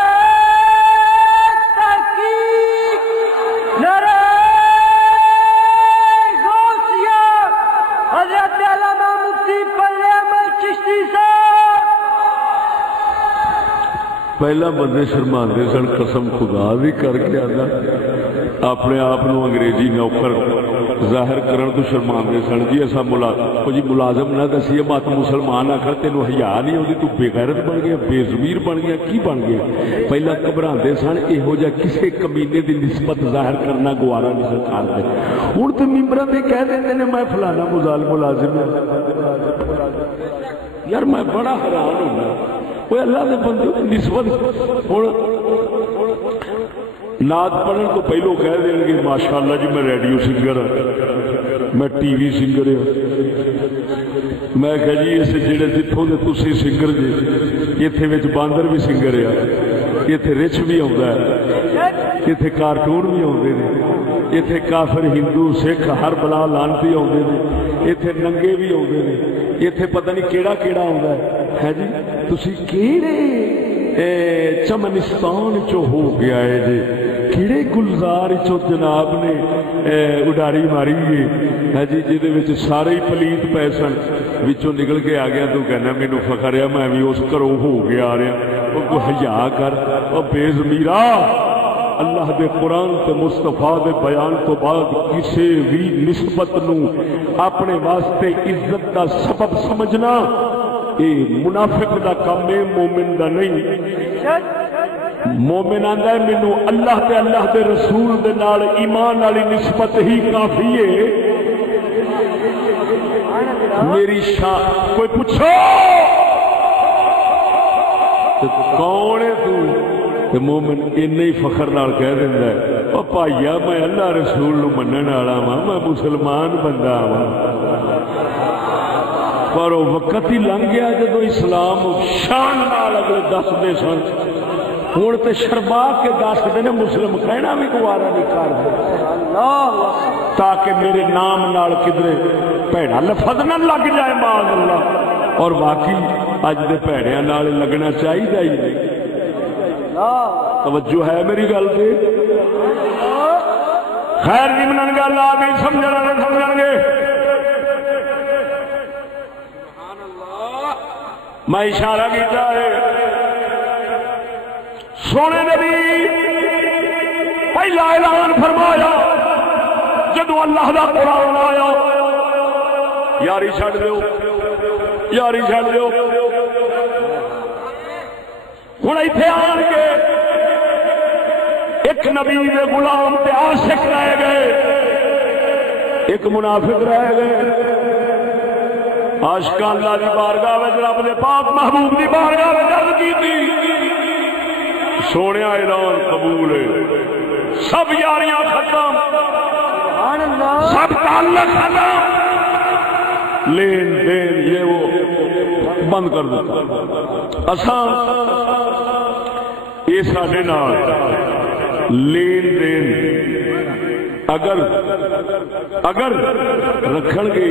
تحقیق نعرہ غوثیہ حضرت علامہ مفتی فضل احمد چشتی صاحب پہلا بندے شرماندے سن قسم خدا بھی کر کے آنا اپنے آپ انگریزی نوکر ظاہر کرن تو شرماندے سن جی ایسا جی ملازم نہ دسیے مت مسلمان آخر تینوں حیا نہیں ہوتی تو بے غیرت بن گیا بے ضمیر بن گیا کی بن گیا پہلا گھبراندے سن یہو جہ کسی کمینے کی نسبت ظاہر کرنا گوارا نہیں سرکار دے ہوں تو ممبراں تے کہہ دیندے نے میں فلانا ملازم یار میں بڑا حیران ہونا وہ اللہ دے بندے نسبت نعت پڑھن تو پہلو کہہ دیں گے ماشاءاللہ جی میں ریڈیو سنگر ہوں میں ٹی وی سنگر ہوں میں کہ جی اس جڑے جتوں دے تسی سنگر جی اتنے وچ باندر بھی سنگر ہے اتنے رچ بھی آتا ہے اتنے کارٹون بھی آتے ہیں اتنے کافر ہندو سکھ ہر بلا لانتی آتے ہیں اتنے ننگے بھی آتے ہیں اتنے پتہ نہیں کیڑا کیڑا آتا ہے جی تسی کیڑے چمنستان چو ہو گیا ہے جی کیڑے گلزار چو جناب نے اڈاری ماری ہے جی جہدے وچ سارے پلیت پیسن وچوں نکل کے آ گیا تو کہنا مینوں فخر ہے میں بھی اس گھروں ہو گیا آ رہا وہ کو حیا کر وہ بے ضمیرا اللہ دے قرآن تے مصطفیٰ دے بیان تو بعد کسی بھی نسبت نو اپنے واسطے عزت دا سبب سمجھنا اے منافق دا کام ہے، مومن دا نہیں۔ مومن آندا ہے مینوں اللہ تے اللہ دے رسول دے نال ایمان والی نسبت ہی کافی ہے، میری شان کوئی پوچھو کون ہے تو مومن اتنا ہی فخر نال کہہ دیندا ہے او بھائیا میں اللہ رسول نو منن والا ہاں، میں مسلمان بندہ ہاں، پر وہ وقت ہی لنگ گیا جدو اسلام شان نال اگلے دسدے سن، ہوں تو شرما کے دستے نے مسلم کہنا بھی گوارا نہیں کرتے تاکہ میرے نام نال کدھر بھڑا لفظ نہ لگ جائے معاذ اللہ، اور باقی اج دے بھڑیاں نال لگنا چاہیے ہی نہیں۔ توجہ ہے میری گل پہ؟ خیر جی من گل آ گئی، سمجھ والے سمجھ گے۔ میں اشارہ کیتا ہے سونے نبی پہلا اعلان فرمایا جدو اللہ دا قرآن آیا، یاری چھڈ دیو، یاری چھڈ دیو۔ ہن ایتھے آن کے ایک نبی دے غلام تے عاشق رہ گئے، ایک منافق رہ گئے۔ عاشقاں اللہ دی بارگاہ وچ رب دے پاک محبوب دی بارگاہ وچ عرض کیتی، سونے اعلان قبول ہے، سب یاریاں ختم، سب تعلق ختم، لین دین یہ وہ بند کر دیتا۔ اساں یہ ساڈے نال لین دین اگر رکھن گے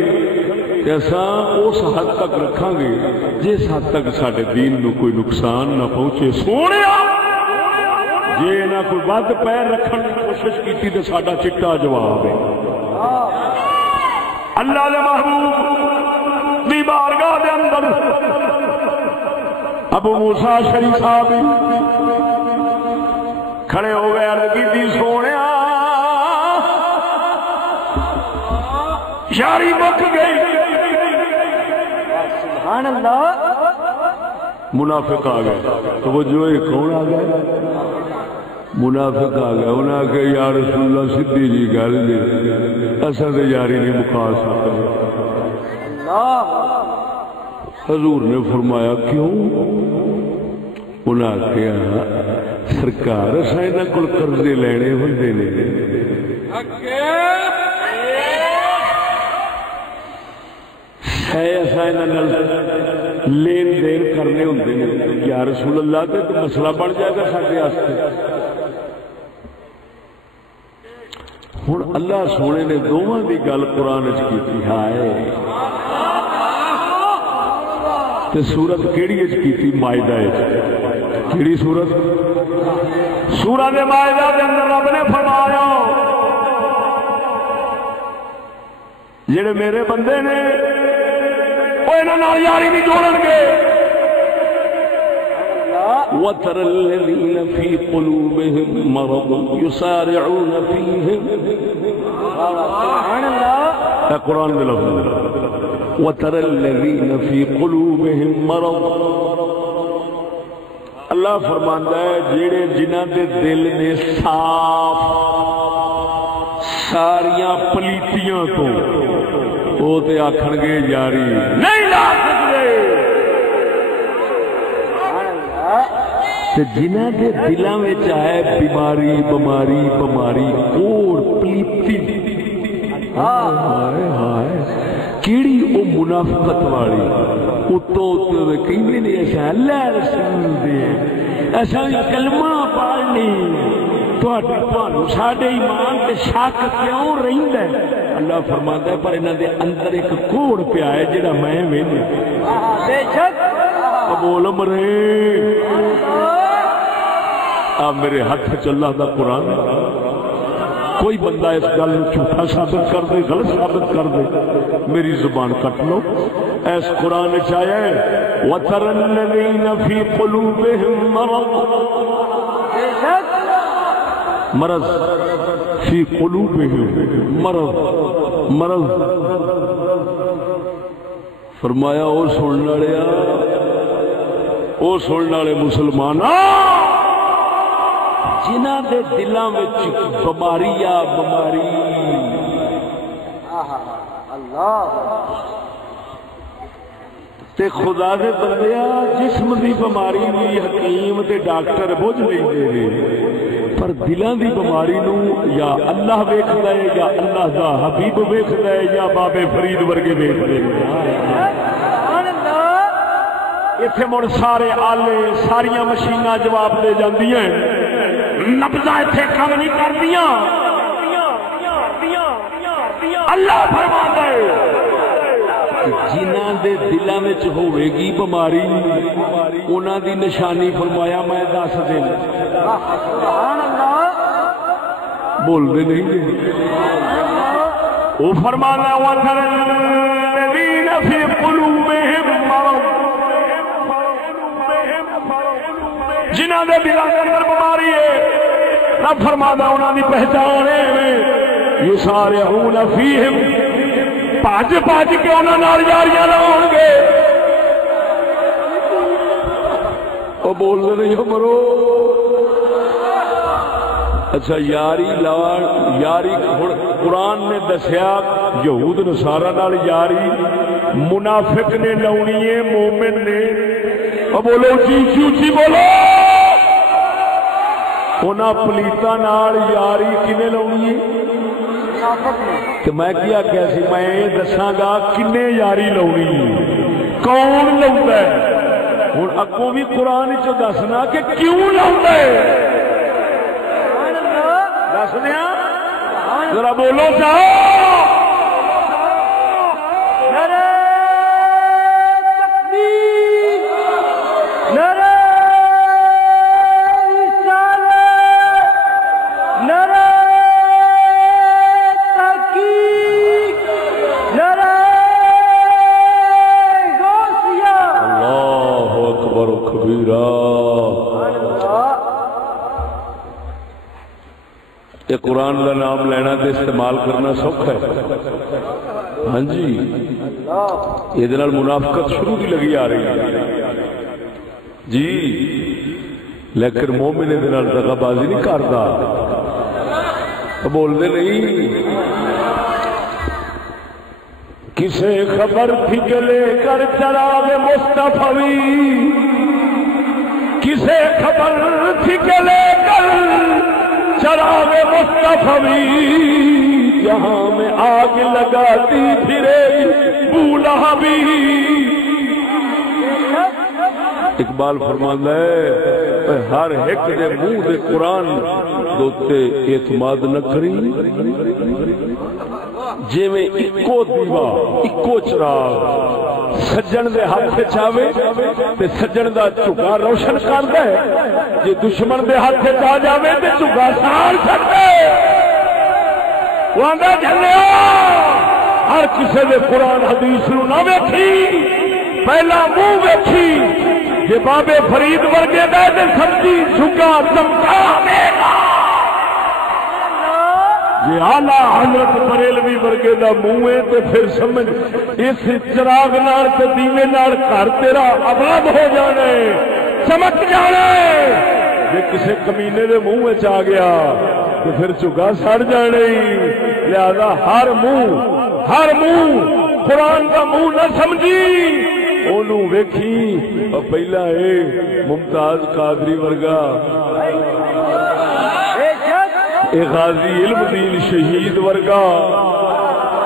تے اساں اس حد تک رکھاں گے جس حد تک ساڈے دین نو کوئی نقصان نہ پہنچے۔ سونے جی نہ کوئی ود پیر رکھن کی کوشش کی تو ساڈا چٹا جواب ہے۔ اللہ دے محبوب دی بارگاہ دے اندر ابو موسیٰ شریف صاحب کھڑے ہو گئے، عرض کی سونے یاری مک گئی۔ سبحان اللہ۔ منافق آ گئے، تو وہ جو کون آ گئے؟ منافق آ گیا، انہوں نے کہا یا رسول اللہ سدھی جی گل جی اصل تو یاری نہیں مکا سکتے۔ حضور نے فرمایا کیوں؟ انہوں نے کہا سرکار اصل یہاں کو قرضے لینے ہوندے نے، لین دین کرنے ہوندے نے، یا رسول اللہ تے تو مسئلہ بن جائے گا سارے واسطے۔ ہن اللہ سونے نے دونوں دی گل قرآن وچ کیتی ہے، تے سورت کیڑی وچ کیتی؟ مائدہ وچ۔ کیڑی سورت؟ سورت مائدہ دے اندر رب نے فرمایا جڑے میرے بندے نے وہ انہاں نال یاری نہیں جوڑن گے۔ وَتَرَى الَّذِينَ فِي قُلُوبِهِم مَّرَضٌ يُسَارِعُونَ فِيهِمْ۔ سبحان اللہ۔ قرآن میں لفظ وَتَرَى الَّذِينَ فِي قُلُوبِهِم مَّرَضٌ۔ اللہ فرماندا ہے جڑے جنہاں دے دل نے صاف ساریاں پلیتیاں تو وہ تے آکھن گے یاری نہیں لا سکتے، تے جنہاں دے دلاں وچ ہے بیماری بماری بماری کوڑ پلیتی، ہائے ہائے کیڑی او منافقت والی اتوں کہندے نے ایسا اللہ رسول دے ایسا کلمہ پڑھنی تھانوں ساڈے ایمان تے شک کیوں رہندا ہے؟ اللہ فرماندا ہے پر انہاں دے اندر ایک کوڑ پیا ہے جڑا میں وینا بے شک بول مرے آ میرے ہاتھ چ اللہ دا قرآن کوئی بندہ اس گل جھوٹا ثابت کر دے غلط ثابت کر دے میری زبان کٹ لو اس قرآن چاہے وَتَرَى الَّذِينَ فِي قُلُوبِهِم مَّرَضٌ مرض فی قلوبہم مرض فرمایا او سنن والے مسلماناں جنہاں دے دلاں وچ بیماری اللہ تے خدا دے بندیا جسم دی بیماری بھی حکیم تے ڈاکٹر بجھ لیندے نے پر دلاں دی بیماری نو یا اللہ ویکھدا ہے یا اللہ دا حبیب ویکھدا ہے یا بابے فرید ورگے ویکھدے نے ایتھے مڑ سارے آلے ساریاں مشیناں جواب دے جاندیاں نبضاں ایتھے کم نہیں کردیاں اللہ فرماتا ہے جنہاں دے دلاں وچ ہوے گی بیماری انہاں دی نشانی فرمایا میں دس دین سبحان اللہ بول دے نہیں او فرمانا وَتَرَ الَّذِينَ فِي قُلُوبِهِم مَّرَضٌ جنہاں دے دلاں دے اندر بیماری ہے رب فرمانا انہاں دی پہچان ہے یسارعون فیہم پاج کے انہاں نال یاریاں لاؤں گے او بول رہے ہو مرو اچھا یاری قرآن نے دسیا یہود نصارہ نال یاری منافق نے لاؤنی ہے مومن نے او بولو اونچی اونچی بولو انہاں پلیتاں نال یاری کنے لاؤنی ہے کہ میں کیا کیسی میں دساں گا کنے یاری لاؤنی کون لاؤندا ہے ہن اگوں بھی قرآن وچ دسنا کہ کیوں لاؤندا ہے دس دیا ذرا بولو جاؤ نعرہ تکبیر نعرہ رسالت نعرہ تحقیق نعرہ غوثیہ اللہ اکبر کبیرہ یہ قرآن کا نام لینا تے استعمال کرنا سوکھا ہے ہاں جی یہ منافقت شروع کی لگی آ رہی ہے جی لیکن مومن دغا بازی نہیں کرتا بول دے نہیں کسے خبر تھی کہ لے کر چراغ مصطفی کسے خبر تھی کہ لے کر چراغ مصطفی یہاں میں آگ لگاتی پھرے بولہبی اقبال فرماندا ہے ہر ایک دے منہ دے قرآن دوتے اعتماد نہ کری جے میں اکو دیوا اکو چراغ سجن دے ہاتھ چاہے تے سجن دا چگا روشن کردا ہے جے دشمن دے ہاتھ چا جاوے تے چگا ساڑ چھڈے واندا جھلیا ہر کسے دے قرآن حدیث نو نہ ویکھی پہلا منہ ویکھی جے بابے فرید ورگے دا تے سمجھی چگا چمکا دے گا جی آلہ حضرت بریلوی ورگے دا منہ ہے تو پھر سمجھ اس چراغ نال تے دیوے نال گھر تیرا آباد ہو جانے چمک جانے جی کسے کمینے دے منہ وچ آ گیا تو پھر چگا سڑ جانے لہذا ہر منہ قرآن کا منہ نہ سمجھی اونوں ویکھی اور پہلا ہے ممتاز قادری ورگا اے غازی علم دین شہید ورگا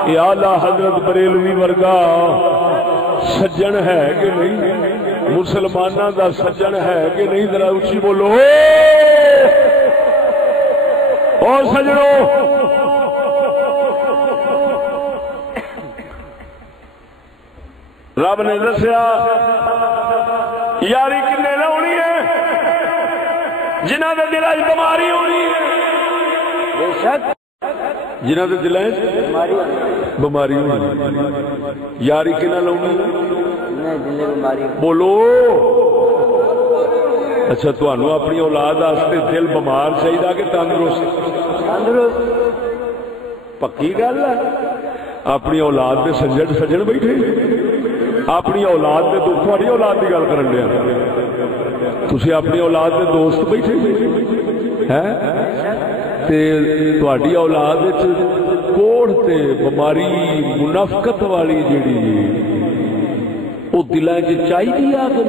اے اعلی حضرت بریلوی ورگا سجن ہے کہ نہیں مسلمانوں دا سجن ہے کہ نہیں ذرا اونچی بولو او سجنوں رب نے دسیا یاری کنے لاؤنی ہے جنہاں دے دل وچ بیماری ہونی ہے جنہاں دے دل وچ بیماری ہونی یاری کنا لاؤنی بولو اچھا تمہیں اپنی اولاد واسطے دل بیمار چاہیے کہ تندرست؟ پکی گل ہے. اپنی اولاد کے سجن بیٹھے اپنی اولاد کے دکھ تھوڑی اولاد کی گل کرن دیا تھی اپنی اولاد کے دوست بیٹھے ہے تھوڑی اولاد کوڑ تے بیماری منافقت والی جیڑی وہ دلوں چ چاہیے آ کہ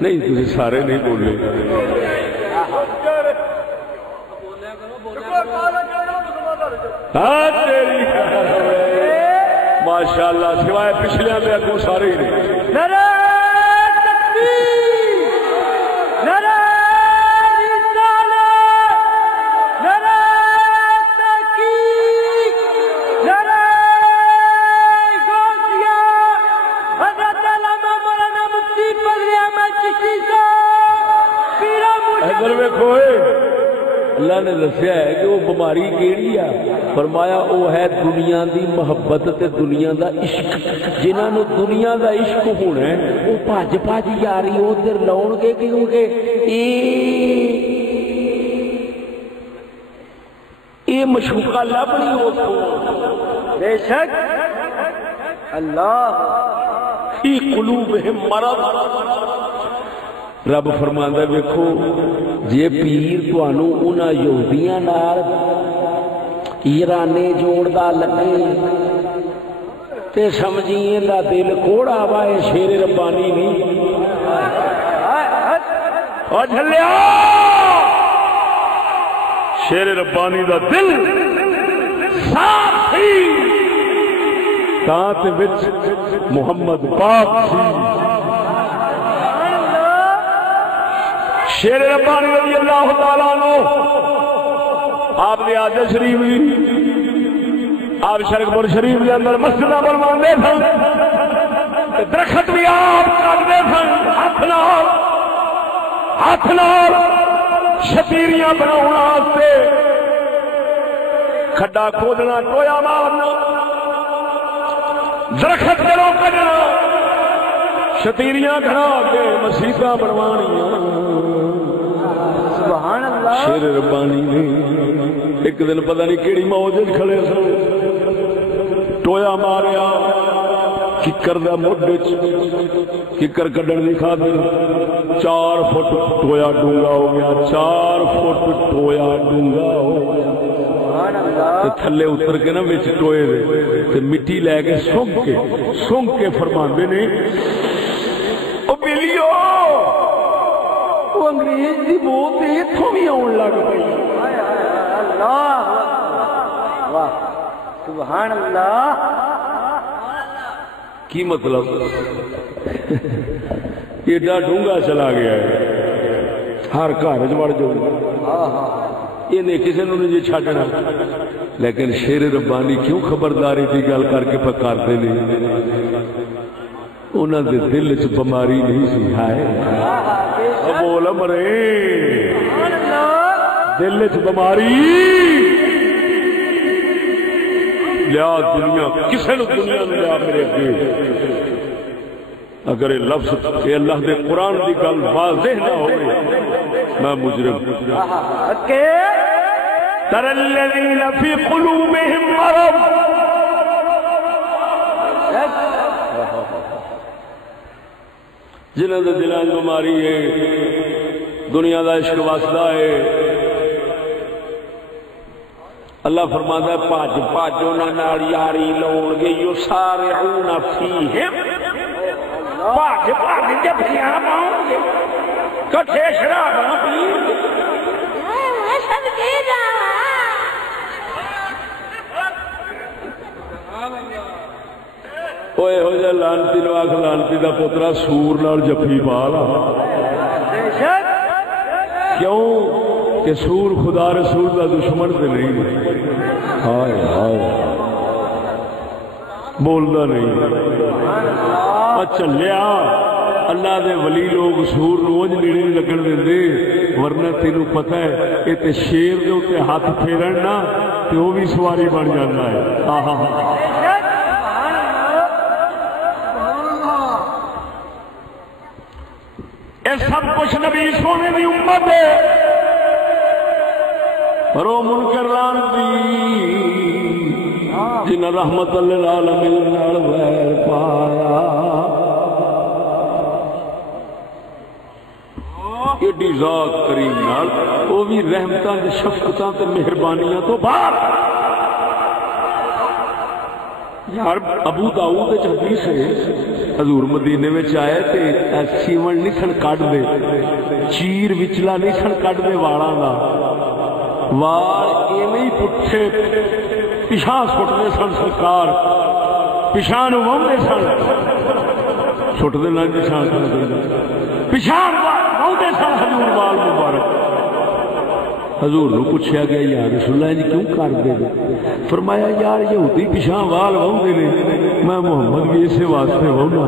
نہیں تھی سارے نہیں بولے. ماشاء اللہ سوائے پچھلے میں اگوں سارے ہی نہیں. اللہ نے دسیا ہے کہ وہ بیماری کیڑی آ. فرمایا وہ ہے دنیا دی محبت تے دنیا دا عشق. جنہاں نو دنیا دا عشق ہونا ہے وہ بھج بھج یاری ادھر لاؤ گے کیونکہ یہ مشوقہ لبنی اتوں بے شک اللہ فی قلوبہم مرض. رب فرماندا ویکھو جے پیر تانوں انہاں یہودیاں نال ایرانے جوڑدا لگے تے سمجھیے دا دل کوڑا وا اے شیر ربانی نہیں. او جھلیا شیر ربانی دا دل صاف سی تاں تے وچ محمد پاک سی. شیر ربانی رضی اللہ تعالیٰ عنہ آپ نے آجا شریف بھی آپ شرکپور شریف کے اندر مسجدہ بنواندے تھے درخت بھی آپ کاٹتے تھے ہاتھ نال شتیریاں بناؤنا واسطے کھڈا کھودنا ٹویا مارنا درخت جڑوں کڈنا شتیریاں کھڑا کے مسیتاں بنوانیاں. سبحان اللہ. شیر ربانی نے ایک دن پتہ نہیں کیڑی موج کھڑے سن ٹویا ماریا ککر دا مڈ ککر کڈن دی خاطر 4 فٹ ٹویا ڈونگا ہو گیا. 4 فٹ ٹویا ڈونگا ہو گیا. تھلے اتر کے نا وچ ٹوئے دے تے مٹی لے کے سونگ کے فرماندے نے او بلیو وہ انگریز دی بوت اتوں بھی آن لگ پئی. اللہ واہ سبحان اللہ. کی مطلب ایڈا ڈونگا چلا گیا ہے ہر گھر وڑ جاؤ یہ کسی نے نہیں چھڈنا. لیکن شیر ربانی کیوں خبرداری کی گل کر کے پکارتے ہیں انہوں دے دل چ بیماری نہیں سی. ہائے بول مرے دل چ بیماری لیا دنیا کسی نے دنیا میں لیا میرے اگے اگر یہ لفظ یہ اللہ دے قرآن کی گل واضح نہ ہو میں مجرم. ترى الذين في قلوبهم مرض جنہاں دے دلاں بیماری ہے دنیا دا عشق واسطہ ہے. اللہ فرماندا ہے بھج بھج انہاں نال یاری لاؤ گے یسارعون فیہم بھج بھج جفیاں پاؤ گے کٹھے شراباں پین گے. اوئے ہو جا لانتی نو آکھ لانتی دا پترا سور نال جفی پا لا. کیوں کہ سور خدا رسول دا دشمن تے نہیں. ہائے ہائے بولدا نہیں. چلیا اللہ دے ولی لوگ سور روز نیڑے نہیں لگن دیندے ورنہ تینوں پتہ ہے یہ تے شیر دے اوتے ہاتھ پھیرن نا تے وہ بھی سواری بن جاتا ہے. یہ سب کچھ نبی سونے کی امت ہے، پر وہ منکر لعنتی جنہیں رحمت للعالمین نال ویر پایا، ایڈی ذات کریم نال وہ بھی رحمتاں تے شفقتاں تے مہربانیاں تو باہر۔ یار ابو داؤد وچ حدیث ہے حضور مدینے وچ آئے تے سیون نہیں سن کڈ دے، چیر وچلا نہیں سن کڈ دے والاں دا، وال ایویں ہی پٹھے پیچھا سٹدے سن، سرکار پیچھا نو واہندے سن، سٹدے نہ پیچھا پیچھا واہندے سن حضور وال مبارک۔ حضور نو پوچھا گیا یا رسول اللہ جی کیوں کر دے؟ فرمایا یار یہودی پیچھا وال واہندے نے، میں محمد بھی اسے واسطے واہنا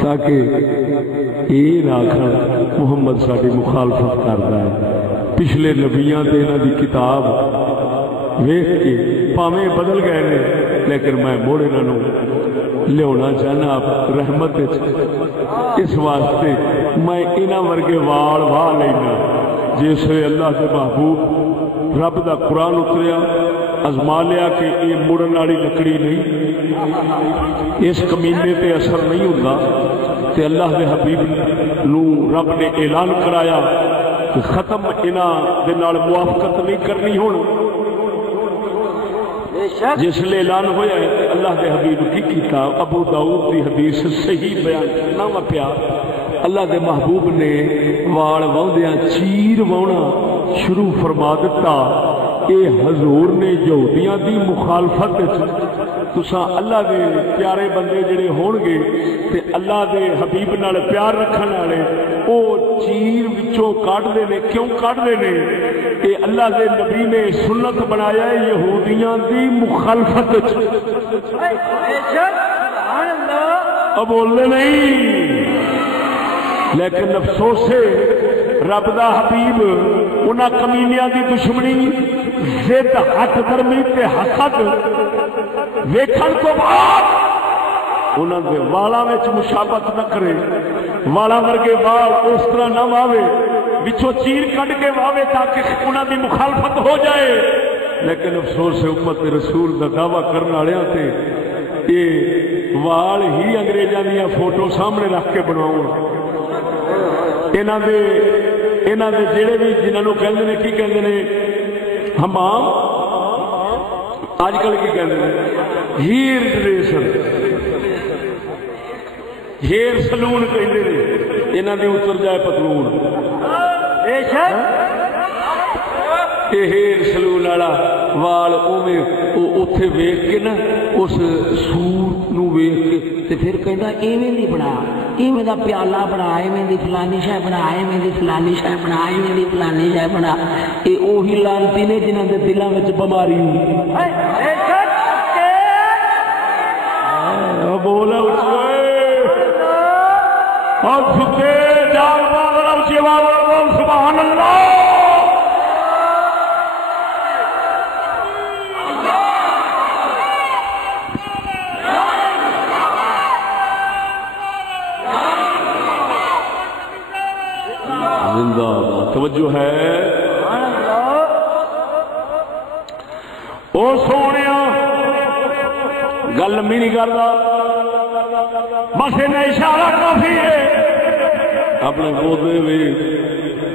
تاکہ یہ نہ آکھن محمد ساری مخالفت کرتا ہے۔ پچھلے نبیاں تے انہاں دی کتاب ویکھ کے پاویں بدل گئے نے، لیکن میں موڑ انہاں نو لیاونا چاہنا رحمت اس واسطے میں انہاں ورگے وال واہ لینا جس ویلے اللہ کے محبوب رب دا قرآن اتریا ازما لیا کہ یہ مڑن والی لکڑی نہیں، اس کمینے تے اثر نہیں ہوتا، تے اللہ کے حبیب نو رب نے اعلان کرایا کہ ختم انہاں دے نال موافقت نہیں کرنی ہون۔ جس لئے اعلان ہویا ہے کہ اللہ کے حبیب کی کیتا، ابو داؤد دی حدیث صحیح بیان نہ پیا، اللہ دے محبوب نے وال واہدیاں چیر واہنا شروع فرما دیتا۔ اے حضور نے یہودیاں دی مخالفت تساں اللہ دے پیارے بندے جڑے ہون گے تے اللہ دے حبیب نال پیار رکھن والے او چیر وچوں کڈ دے نے، کیوں کڈ دے نے؟ اے اللہ دے نبی نے سنت بنایا ہے یہودیاں دی مخالفت اب بولنے نہیں، لیکن افسوس ہے رب دا حبیب انہاں کمینیاں دی دشمنی زد حق درمی تے حسد ویکھن تو بعد انہاں دے والاں وچ مشابہت نہ کرے، والاں ورگے وال اس طرح نہ واوے، وچوں چیر کڈ کے واوے تاکہ انہاں دی مخالفت ہو جائے۔ لیکن افسوس ہے امت رسول دا دعویٰ کرنے والیاں تے یہ وال ہی انگریزاں دیاں فوٹو سامنے رکھ کے بناؤ، انہاں دے جڑے بھی جنہاں نو کہندے نے کی کہندے نے حمام، آج کل کی کہندے نے ہیر ڈریسر، ہیر سلون کہندے نے، انہاں دی اتر جائے پتلون، بے شک ہیر سلون والا وال اوویں او اوتھے ویکھ کے نا اس سور نو ویکھ کے تے پھر کہندا ایویں دی بنا، ایویں دا پیالہ بنا، ایویں دی فلانی شے بنا، ایویں دی فلانی شے بنا، ایویں دی فلانی شے بنا۔ اے اوہی لعنتی نے جنہاں دے دلاں وچ بیماری ہوئی۔ بے شک بولا اور ستے جانور رب جواب سبحان اللہ۔ زندہ توجہ ہے او سونیا، گل لمبی نہیں کرتا، بس انہیں اشارہ کافی ہے۔ اپنے بودے وے،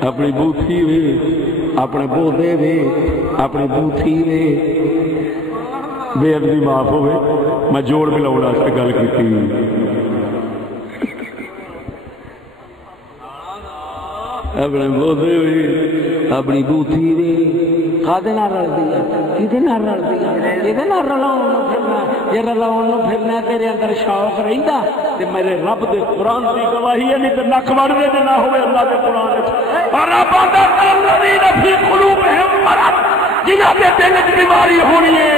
اپنی بوتھی وے، اپنے بودے وے، اپنی بوتھی وے، بے ادبی معاف ہوئے، میں جوڑ بھی لاؤں سے گل کی اپنے بودے وے، اپنی بوتھی وے، کھادے نہ رل دیا، کدے نہ رل دیا، کدے نہ رلاؤں پھرنا، جے رلاؤں پھرنا تیرے اندر شوق رہندا تے میرے رب دے قرآن دی گواہی ہے، نہیں تے نک وڑ دے تے نہ ہوئے اللہ دے قرآن وچ۔ اور رب دا الذین فی قلوبہم مرض، جنہاں دے دل وچ بیماری ہونی ہے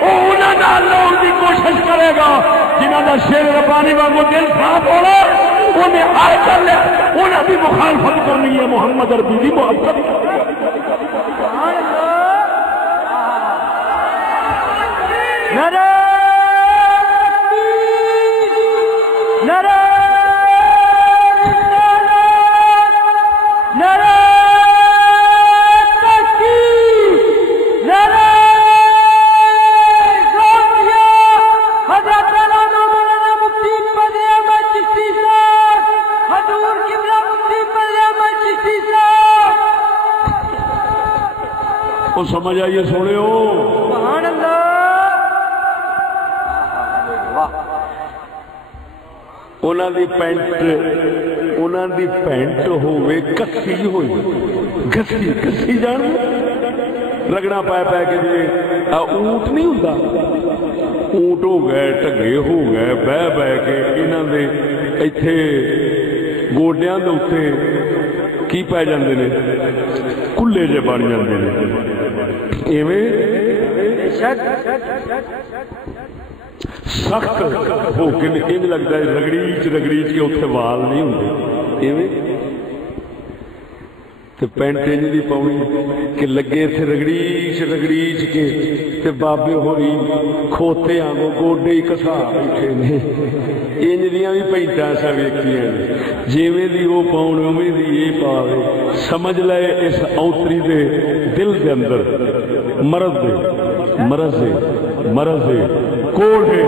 او انہاں نال لاؤن دی کوشش کرے گا، جنہاں دا شیر ربانی وانگو دل صاف ہونا انہیں ہر کر لیا، انہیں بھی مخالفت کرنی ہے محمد عربی دی محبت۔ نعرہ تکبیر، نعرہ رسالت، وہ سمجھ آئیے سنو سبحان اللہ انہاں دی پینٹ ہوئے کسی ہوئی کسی جان رگڑا پا کے جی اونٹ نہیں ہوتا اونٹ ہو گئے ٹگے ہو گئے بہ کے انہاں دے ایتھے گوڈیاں دے اوتے کی پی جاندے نے کلے جے بن جاندے نے ایویں سخت ہو کے انج لگتا ہے رگڑیچ کے اتنے وال نہیں ہوتے تے پینٹ انج دی پاؤنی کہ لگے اتنے رگڑیچ کے تے بابے ہوری کھوتے آنگو گوڈے ہی کسا بیٹھے نے انج دیاں بھی پینٹاں ایسا ویکھیاں نے جیویں دی وہ پاؤن اوویں دی یہ پاوے سمجھ لے اس اوتری دے دل دے اندر مرض ہے کوڑ ہے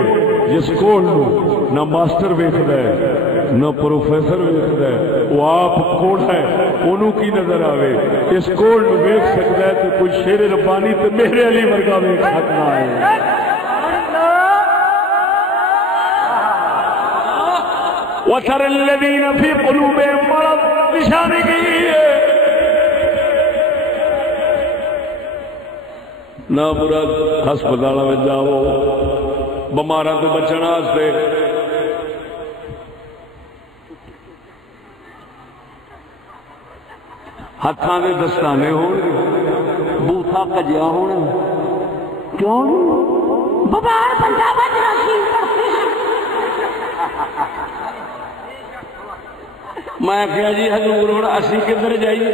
جس کوڑ نو نہ ماسٹر ویکھدا ہے نہ پروفیسر ویکھدا ہے وہ آپ کوڑ ہے انہوں کی نظر آوے اس کوڑ نو ویکھ سکدا ہے تو کوئی شیر ربانی تے میرے علی ورگا ویکھ سکدا ہے وَتَرَى الَّذِينَ فِي قُلُوبِهِم مَّرَضٌ نشانی کی ہے نہ برا ہسپتال میں جاؤ بماراں تو بچن واسطے ہاتھاں دے دستانے ہون بوتھا کجیا ہونا کیوں بمار بندہ بچ رہی میں کہا جی حضور ہن اسی کدھر جائیے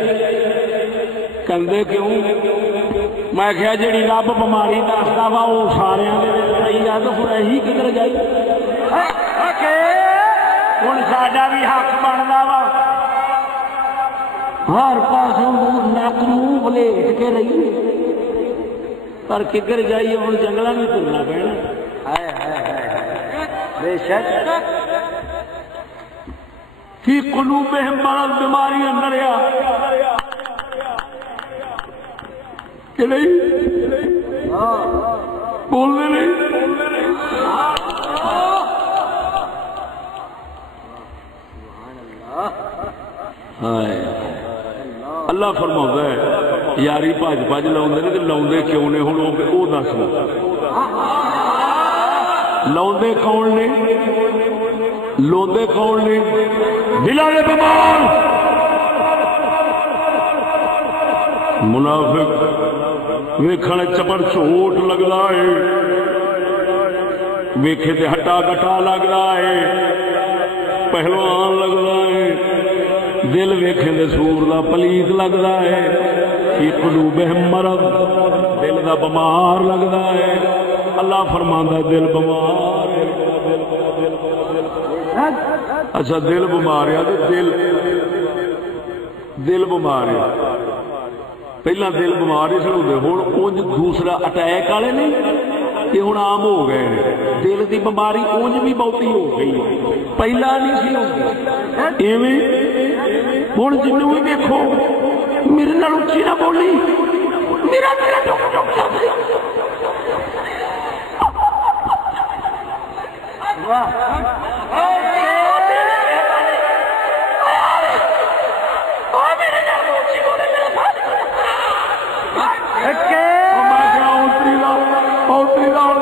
کندے کیوں میں کہا جڑی رب بیماری دستا وا وہ سارے تو پھر یہی کدھر جائی ہوں ساڈا بھی حق بنتا وا ہر پاسوں نک منہ بلیٹ کے رہیے پر کدھر جائیے ہوں جنگل میں ترنا پینا بے شک فی قلوبہم مرض بیماری اندر کہ نہیں بولنے نہیں اللہ فرماتا ہے یاری بھج لاؤندے نے تے لاؤندے کیوں نے ہن او دس لاؤندے کون نے لوندے کون نے دلاں دے بیمار منافق ویکھنے چپڑ چوٹ لگدا ہے ویکھے تے ہٹا گٹا لگدا ہے پہلوان لگدا ہے دل ویکھے تے سور دا پلیت لگدا ہے فی قلوبہم مرض دل دا بیمار لگدا ہے اللہ فرماندا دل بیمار ہے اچھا دل بیمار ہے تے دل بیمار ہے پہلا دل بیمار نہیں سن ہوتے ہوں اونج دوسرا اٹیک والے نہیں یہ ہوں عام ہو گئے دل کی بیماری اونج بھی بہتی ہو گئی پہلا نہیں سی ہوتی ایویں ہوں جنوں بھی دیکھو میرے نال اچھی نہ بولی میرا دل ٹک ٹک جاتا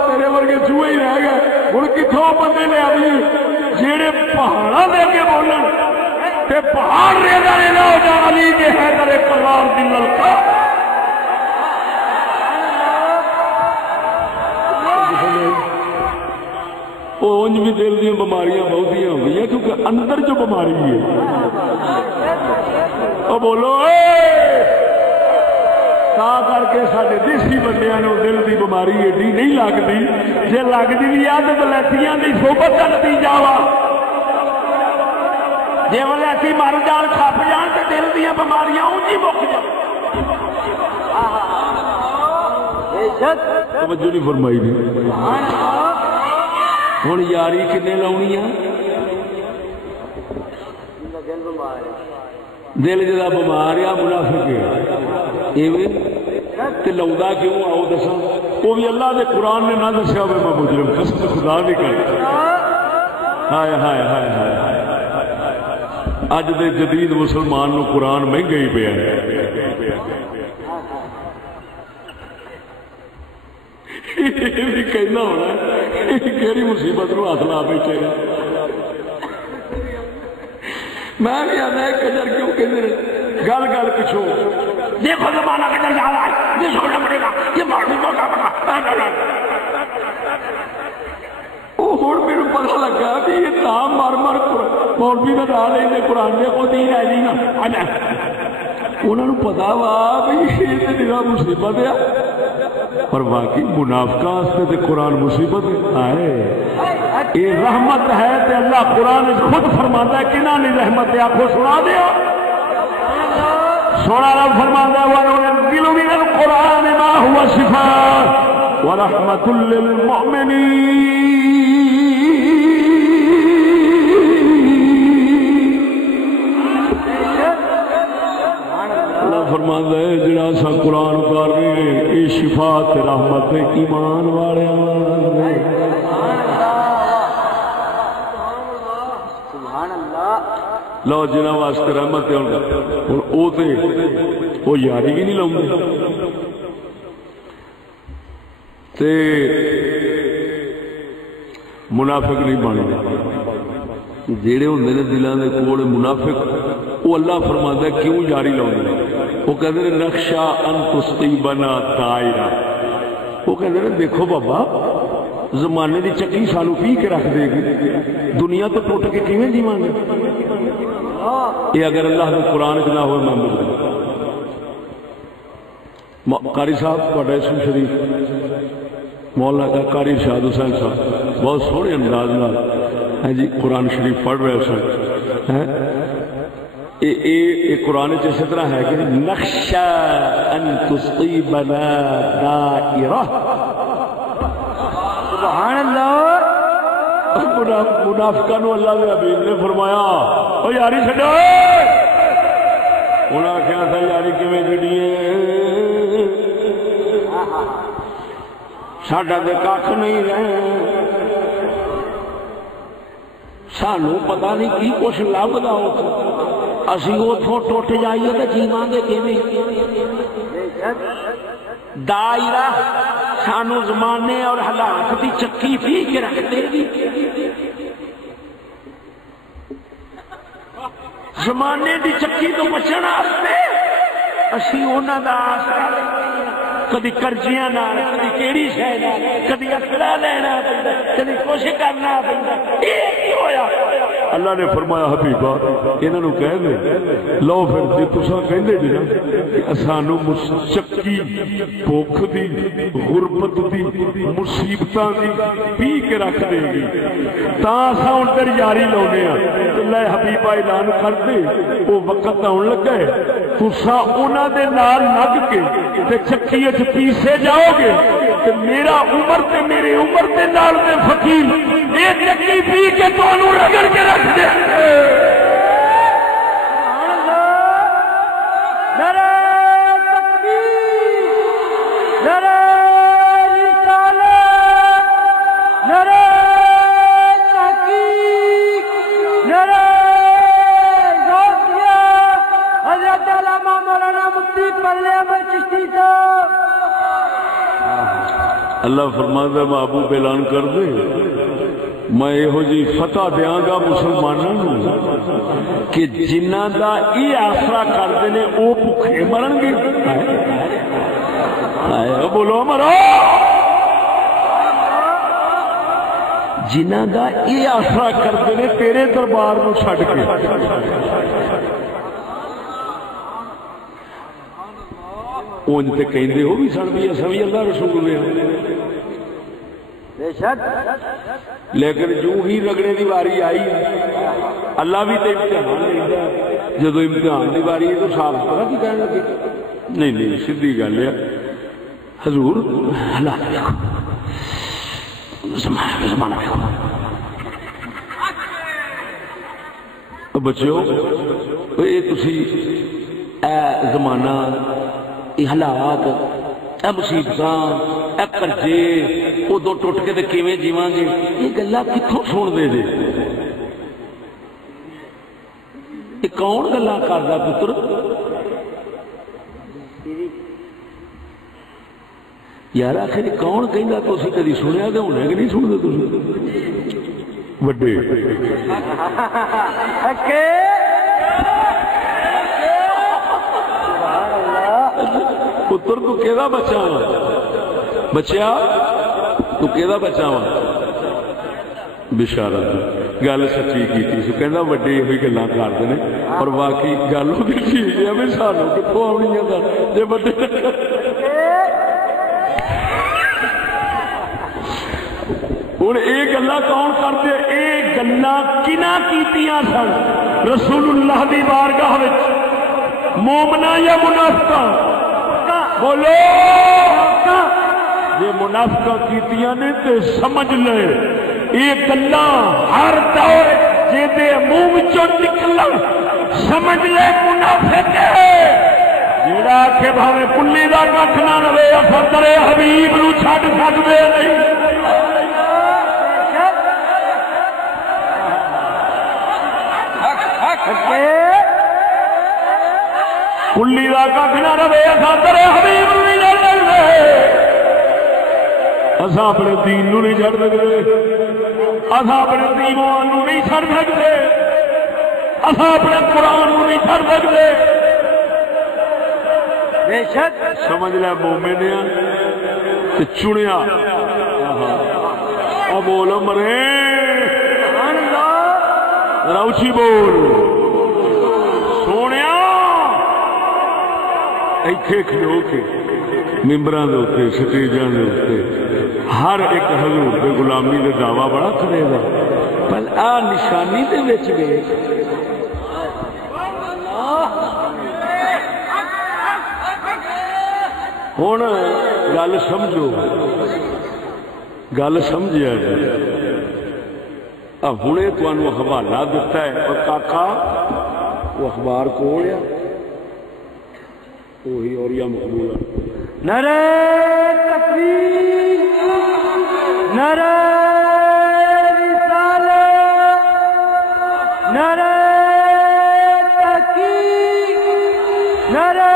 تیرے ورگے چوہے ہی رہ گئے ہوں کتوں بندے لے آئی جہے پہاڑوں دے کے بولن تے پہاڑ ریزا ریزا ہو جا علی کے ہے تیرے قرار دی للکا اونج بھی دل دی بیماریاں بہت ہی ہو گئی ہیں کیونکہ اندر جو بیماری ہے وہ بولو تا کر کے سارے دیسی بندیاں نو دل دی بیماری ایڈی نہیں لگتی جی لگتی بھی ہے تو ولیتیاں دی صحبت کا نتیجہ وا جی ولیتی مر جان کھپ جان تو دل دیا بیماریاں اونجی مک جان توجہ نہیں فرمائی دی ہوں یاری کنے لاؤنی ہے دل جا بیمار آ منافق تے لودا کیوں آؤ دساں وہ بھی اللہ دے قرآن نے نہ دسیا ہوئے میں مجرم قسم خدا نہیں کر ہائے ہائے ہائے ہائے اج دے جدید مسلمان نو قرآن مہنگا ہی پیا ہے کہنا ہونا کہڑی مصیبت نو ہاتھ لا بیٹھے میں بھی آنا ہے کجر کیوں کہ گل گل پچھو دیکھو زمانہ کدھر جا رہا ہے یہ سوچنا پڑے گا یہ مولوی کو کیا پتا وہ ہوں میرے پتا لگا کہ یہ تام مار مار مولوی کا نام لیں قرآن میں کو دین ہے نہیں نا انہوں نے پتا وا بھی یہ تو مصیبت ہے پر واقعی منافقہ تے قرآن مصیبت ہے یہ رحمت ہے تے اللہ قرآن خود فرماتا ہے کہ نہ رحمت ہے آپ کو سنا دیا سونا رب فرماتا ہے وَنُنَزِّلُ مِنَ الْقُرْآنِ مَا هُوَ شِفَاءٌ وَرَحْمَةٌ لِّلْمُؤْمِنِينَ اللہ فرماتا ہے جڑا سا قرآن اتار رہے ہیں یہ شفا تے رحمت ایمان والے لو جنہ واسطے رحمت ہے وہ یاری ہی نہیں لاؤں تے منافق نہیں بنے جیڑے ہوندے نے دلاں دے کول منافق وہ اللہ فرماتا ہے کیوں یاری لاؤں وہ کہتے ہیں نقشہ ان تصیبنا دائرہ وہ کہتے ہیں دیکھو بابا زمانے دی چکی سانو پی کے رکھ دے گی دنیا تو ٹوٹ کے کیویں جیواں گے یہ اگر اللہ کے قرآن نہ ہو قاری صاحب بڑا اسم شریف مولانا کا قاری شاد حسین صاحب بہت سونے انداز ہے جی قرآن شریف پڑھ رہے سن قرآن اسی طرح ہے کہ نخشى ان تصيبنا دائرہ سبحان اللہ منافقہ نو اللہ کے حبیب نے فرمایا او یاری چھڈو انہاں آخیا تھا یاری کیویں چھڈیے ساڈا تے کھ نہیں رہے سانو پتہ نہیں کی کچھ لبدا اسی اتوں ٹوٹ جائیے تو جیواں گے کیویں دائرہ سانو زمانے اور حالات کی چکی پی کے رکھ دے گی زمانے دی چکی تو بچن واسطے اسی انہاں دا آسرا کدی کرزیاں نال کدی کیڑی شے نال کدی اکڑا لینا پیندا کدی کچھ کرنا پیندا یہ کی ہویا اللہ نے فرمایا حبیبا انہاں نو کہہ دے لو پھر جے تساں کہندے جی نا کہ اسانو چکی بھوک دی غربت دی مصیبتاں دی پی کے رکھ دے گی تاں اساں اندر یاری لاونے ہاں اللہ حبیبا اعلان کر دے او وقت آن لگا ہے تساں انہاں دے نال لگ کے تے چکی وچ پیسے جاؤ گے تے میرا عمر تے میری عمر دے نال دے فقیر یہ چکی پی کے تانوں رگڑ کے رکھ دے نعرہ تکبیر نعرہ رسالت نعرہ تحقیق نعرہ غوثیہ حضرت علامہ مولانا مفتی پلے احمد چشتی صاحب اللہ فرماتا ہے محبوب اعلان کر دے میں یہو جی فتح دیاں گا مسلمانوں کہ جنہ دا یہ آسرا کرتے ہیں وہ بھوکے مرن گے بولو مرو جنہ دا یہ آسرا کرتے ہیں تیرے دربار کو چھڈ کے اونج تے کہندے ہو بھی سن بھی اساں بھی اللہ رسول دے بے شک لیکن جو ہی رگڑے دی واری آئی اللہ بھی تے امتحان لیندا جدوں امتحان دی واری ہے تو صاف پتہ کی کہن لگے نہیں نہیں سیدھی گل ہے حضور اللہ دیکھو زمانہ دیکھو بچو یہ تسی اے زمانہ یہ حالات اے مصیبتاں اے قرضے ادو ٹوٹ کے تے کیویں جیواں گے یہ گلاں کتھوں سن دے جے یہ کون گلاں کردا پتر یار آخر کون کہندا تسی کدی سنیا تے ہونے کہ نہیں سنتے تسی وڈے پتر تو کیدا بچہ وا بچیا تو کیدا بچہ وا بشارت گل سچی کیتی سو کہندا وڈے ہوئی گلاں کردے نے اور واقعی گل او دی ٹھیک ہے میں سانوں کتھوں آونی ہے جے وڈے ہن اے گلاں کون کردے اے گلاں کنا کیتیاں سن رسول اللہ دی بارگاہ وچ مومنا یا منافقہ بولو جے منافقہ کیتیاں نے تے سمجھ لے یہ گلاں ہر دور جے دے منہ وچوں نکلن سمجھ لے منافق ہے جیڑا کہ بھاوے کلی دا ککھ نہ رہے اثر کرے حبیب نو چھڈ سکدے نہیں کلی دا ککھ نہ رہے اثر کرے حبیب نو نہیں چھڈ سکدے اساں اپنے دین نو نہیں چھڈ سکدے اساں اپنے ایمان نو نہیں چھڈ سکدے اساں اپنے قرآن نو نہیں چھڈ سکدے بے شک سمجھ لے مومن ہے تے چنیا او بول مرے سبحان اللہ ذرا اونچی بول سونیا ایتھے کھلو کے ممبراں دے اوتے سٹیجاں دے اوتے ہر ایک حضور دے غلامی دے دعویٰ بڑا کرے گا پر آ نشانی دے وچ ویکھ ہن گل سمجھو گل سمجھیا جی ہنے تانوں حوالہ دتا ہے اور کاکا وہ اخبار کون ہے وہی اور یا مقبول نعرہ تکبیر نعرہ رسالت نعرہ تحقیق نعرہ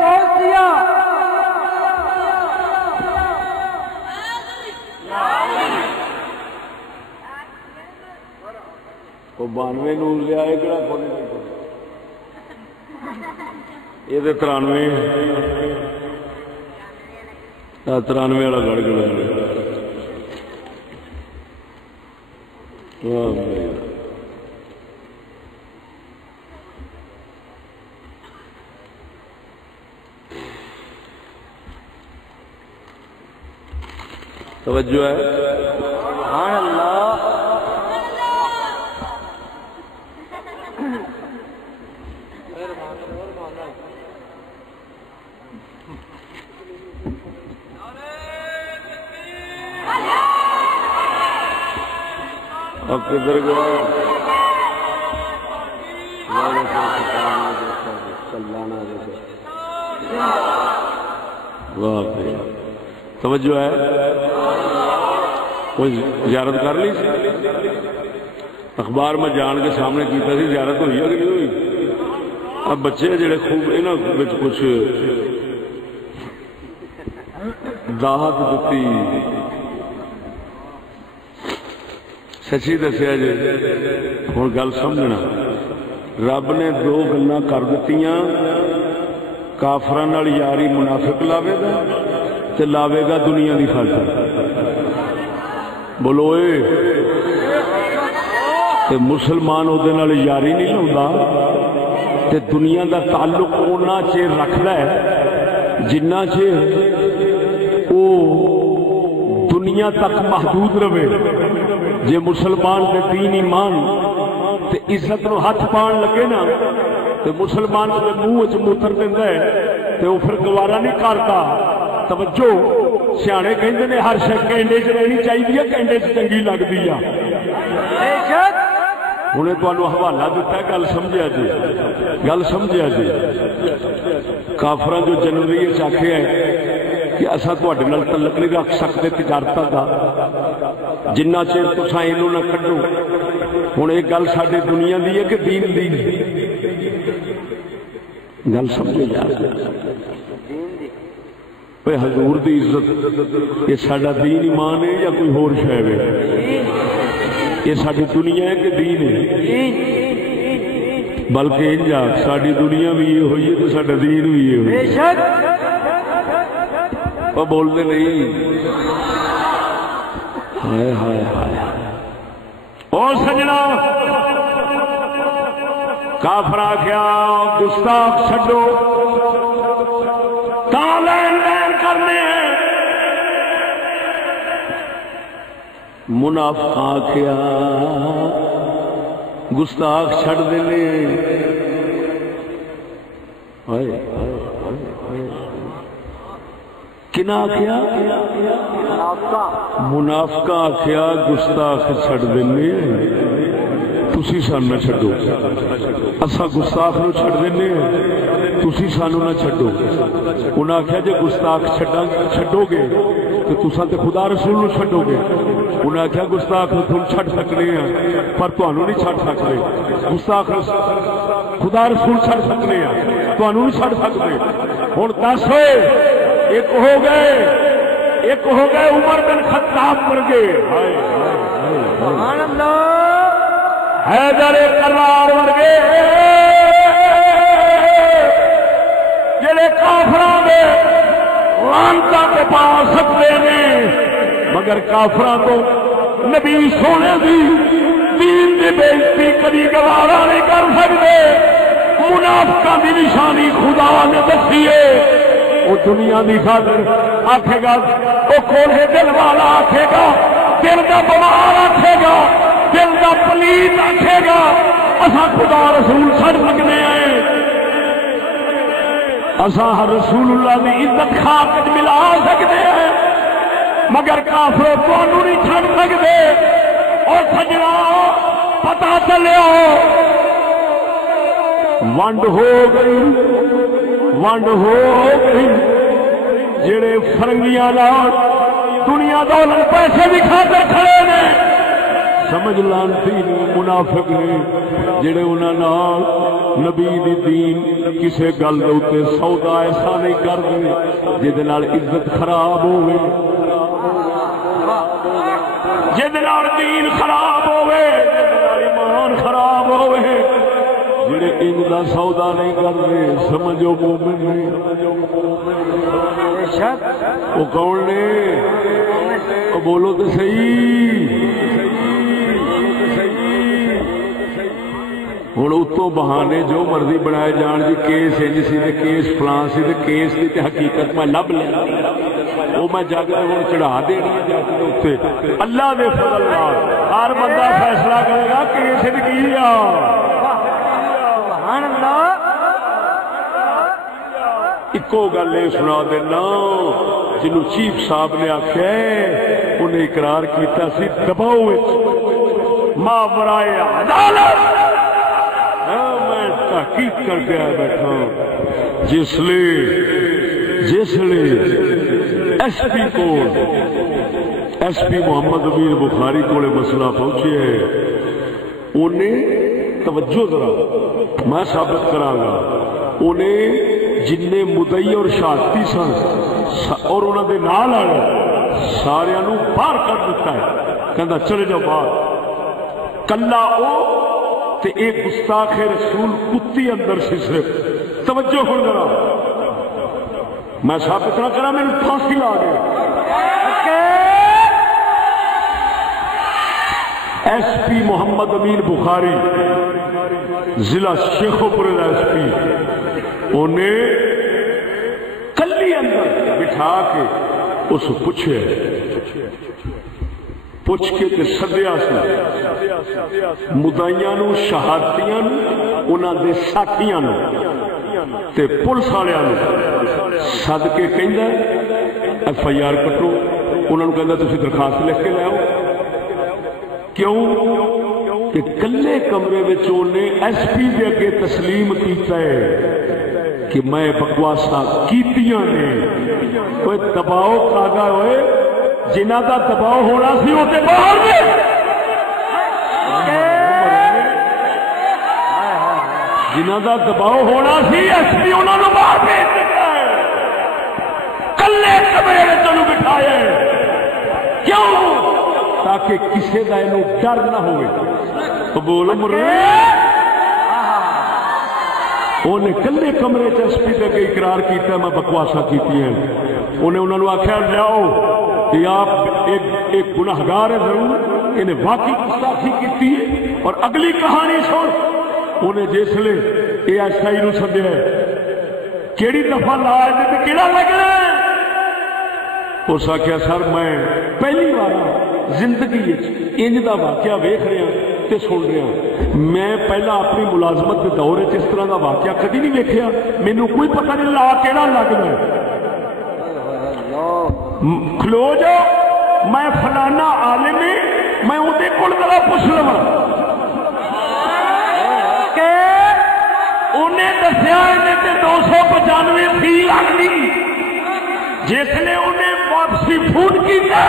غوثیہ وہ 92 نور لیا ہے کہڑا کون یہ 93 والا گڑ گڑا توجہ ہے سبحان اللہ اب کدھر گیا توجہ ہے کوئی زیارت کر لی اخبار میں جان کے سامنے کیتا سی زیارت ہوئی ہے کہ نہیں ہوئی اب بچے جڑے خوب انہاں وچ کچھ داہت دتی سچی دسیا جی ہوں گل سمجھنا رب نے 2 گلاں کر دتیاں کافراں نال یاری منافق لاوے گا تے لاوے گا دنیا دی خاطر بولو اے تے مسلمان او دے نال یاری نہیں لاوندا تے دنیا دا تعلق اونا چیر رکھدا ہے جنہ چیر او دنیا تک محدود رہے جے مسلمان دے دین ایمان تے عزت نو ہاتھ پان لگے نا تے مسلمان دے منہ وچ موتر دیندا ہے تے او پھر گوارا نہیں کرتا توجہ سیانے کہندے نے ہر شے کینڈے چ رہنی چاہیے کینڈے چ چنگی لگدی آ بے شک انہیں تمہیں حوالہ دیتا ہے، گل سمجھا جی، گل سمجھا جی۔ کافراں جو جنوری آخیا ہے کہ اصا تھوڑے نال تعلق نہیں رکھ سکتے تجارت کا جنہ چیر تساں اینوں نہ کڈو۔ ہن یہ گل ساری دنیا دی ہے کہ دین دی؟ گل سمجھو یار، حضور دی عزت یہ ساڈا دین ایمان ہے یا کوئی ہور شے ہے؟ یہ ساری دنیا ہے کہ دین ہے؟ بلکہ انجا ساری دنیا بھی یہ ہوئی ہے تو ساڈا دین بھی یہ ہوئی ہے۔ وہ بولتے نہیں، ہائے ہائے ہائے۔ اور سجنا کافر آخیا گستاخ چھڈو، تا لین دین کرنے ہیں۔ منافق آخیا گستاخ چھڈ دینے۔ کنا آخیا؟ منافقہ آخیا گستاخ چھڈ دینے، تسی سانو نہ چھڈو۔ اسا گستاخ نو چھڈ دینے، تسی سانو نہ چھڈو۔ انہاں آخیا جے گستاخ چھڈو گے تو تساں تے خدا رسول نو چھڈو گے۔ انہاں آخیا گستاخ نو تم چھڈ سکنے ہیں پر تانوں نہیں چھڈ سکتے۔ گستاخ خدا رسول چھڈ سکنے ہیں، تانوں نہیں چھڈ سکتے۔ ہن دس ہوئے ایک ہو گئے عمر بن خطاب ورگے، سبحان اللہ، حیدر کرار ورگے، جڑے کافراں دے لعنتاں تے پا سکتے نے مگر کافراں تو نبی سونے دی دین دی بےزتی کبھی گوارا نہیں کر سکتے۔ منافقاں دی نشانی خدا نے دسی ہے۔ وہ دنیا دی خاطر آکھے گا، وہ کھولے دل والا آکھے گا، دل دا بیمار آکھے گا، دل دا پلیت آکھے گا اساں خدا رسول چھڑ سکنے ہیں، اساں ہر رسول اللہ دی عزت خاک ملا سکتے ہیں مگر کافر تانوں نہیں چھڑ سکتے۔ اور سجنا پتہ چلیا ونڈ ہو گئی، ونڈ ہو گئی۔ جڑے فرنگیاں نال دنیا دولت پیسے بھی کھاتے کھڑے نے، سمجھ لانتی نے منافق نے جڑے انہاں نال نبی دی دین کسے گل دے اوتے سودا ایسا نہیں کردے جے دے نال عزت خراب ہوے، جے دے نال دین خراب ہوے، ایمان خراب ہوے۔ جڑے ان دا سودا نہیں کرتے سمجھو مومن نہیں۔ وہ کون نے؟ وہ بولو تو صحیح۔ ہوں اتوں بہانے جو مرضی بنائے جان جی، کیس انج سی تے کیس فلاں سی تے کیس دی تے حقیقت میں لب لینا، وہ میں جگ ہوں چڑھا دینی جگ کے اتنے۔ اللہ دے فضل نال ہر بندہ فیصلہ کرے گا کیس کی آ۔ ایکو گل یہ سنا دینا، جنہوں چیف صاحب نے آخیا انہیں اقرار کیتا سی دباؤ ماورائے عدالت۔ میں تحقیق کر کے آیا بیٹھا، جس لئے ایس پی کو ایس پی محمد امیر بخاری کو مسئلہ پہنچے ہے، انہیں توجہ ذرا میں ثابت کراں گا، انہیں جن مدعی اور شہادتی سن اور انہوں نے نال آئے سارے باہر کر دیتا ہے، کہندا چلے جاؤ باہر۔ کلا او تے ایک گستاخ رسول کتی اندر سی صرف۔ توجہ ہو ذرا میں ثابت نہ کرا، میرے پھانسی لا گیا۔ ایس پی محمد امین بخاری ضلع شیخوپور ایس پی انہیں کلی اندر بٹھا کے اس پوچھ کے تے سدیا سی مدعیاں نو، شہادتیاں نو، انہاں دے ساتھیاں نو تے پولیس والیاں نو سد کے کہندا ایف آئی آر کٹو، انہاں نو کہندا تسی درخواست لکھ کے لے آؤ۔ کیوں؟ کہ کلے کمرے میں نے ایس پی دے اگے تسلیم کیتا ہے کہ میں بکواساں کیتیاں نے کوئی دباؤ کھاگا ہوئے جنہ کا دباؤ ہونا سی وہ تے باہر نے جنہ کا دباؤ ہونا سی ایس پی انہوں نے باہر بھیج دیتا ہے کلے کمرے میں انہوں بٹھایا ہے کیوں تاکہ کسی کا انہوں ڈر نہ ہوئے تو بولو مرے انہیں کلے کمرے سے ایس پی دے اقرار کیتا ہے میں بکواساں کیتی ہیں انہیں انہوں نے آخیا لیاؤ کہ آپ ایک گناہگار ہے ضرور انہیں واقعی گستاخی کیتی ہے اور اگلی کہانی سن انہیں جس لے اے ایس آئی نو سدیا ہے کیڑی دفعہ لا تے کیڑا لگنا اس آخیا سر میں پہلی بار زندگی انج دا واقعہ ویکھ رہا تے سن رہا میں پہلا اپنی ملازمت کے دور اس طرح دا واقعہ کدی نہیں ویکھیا مینوں کوئی پتہ نہیں لا کیڑا لگنا کھلو جاؤ میں فلانا عالم میں اودے کول ذرا پوچھ لواں کہ انہیں دسیا تے 295 فی لگنی جس نے انہیں واپسی فون کیتا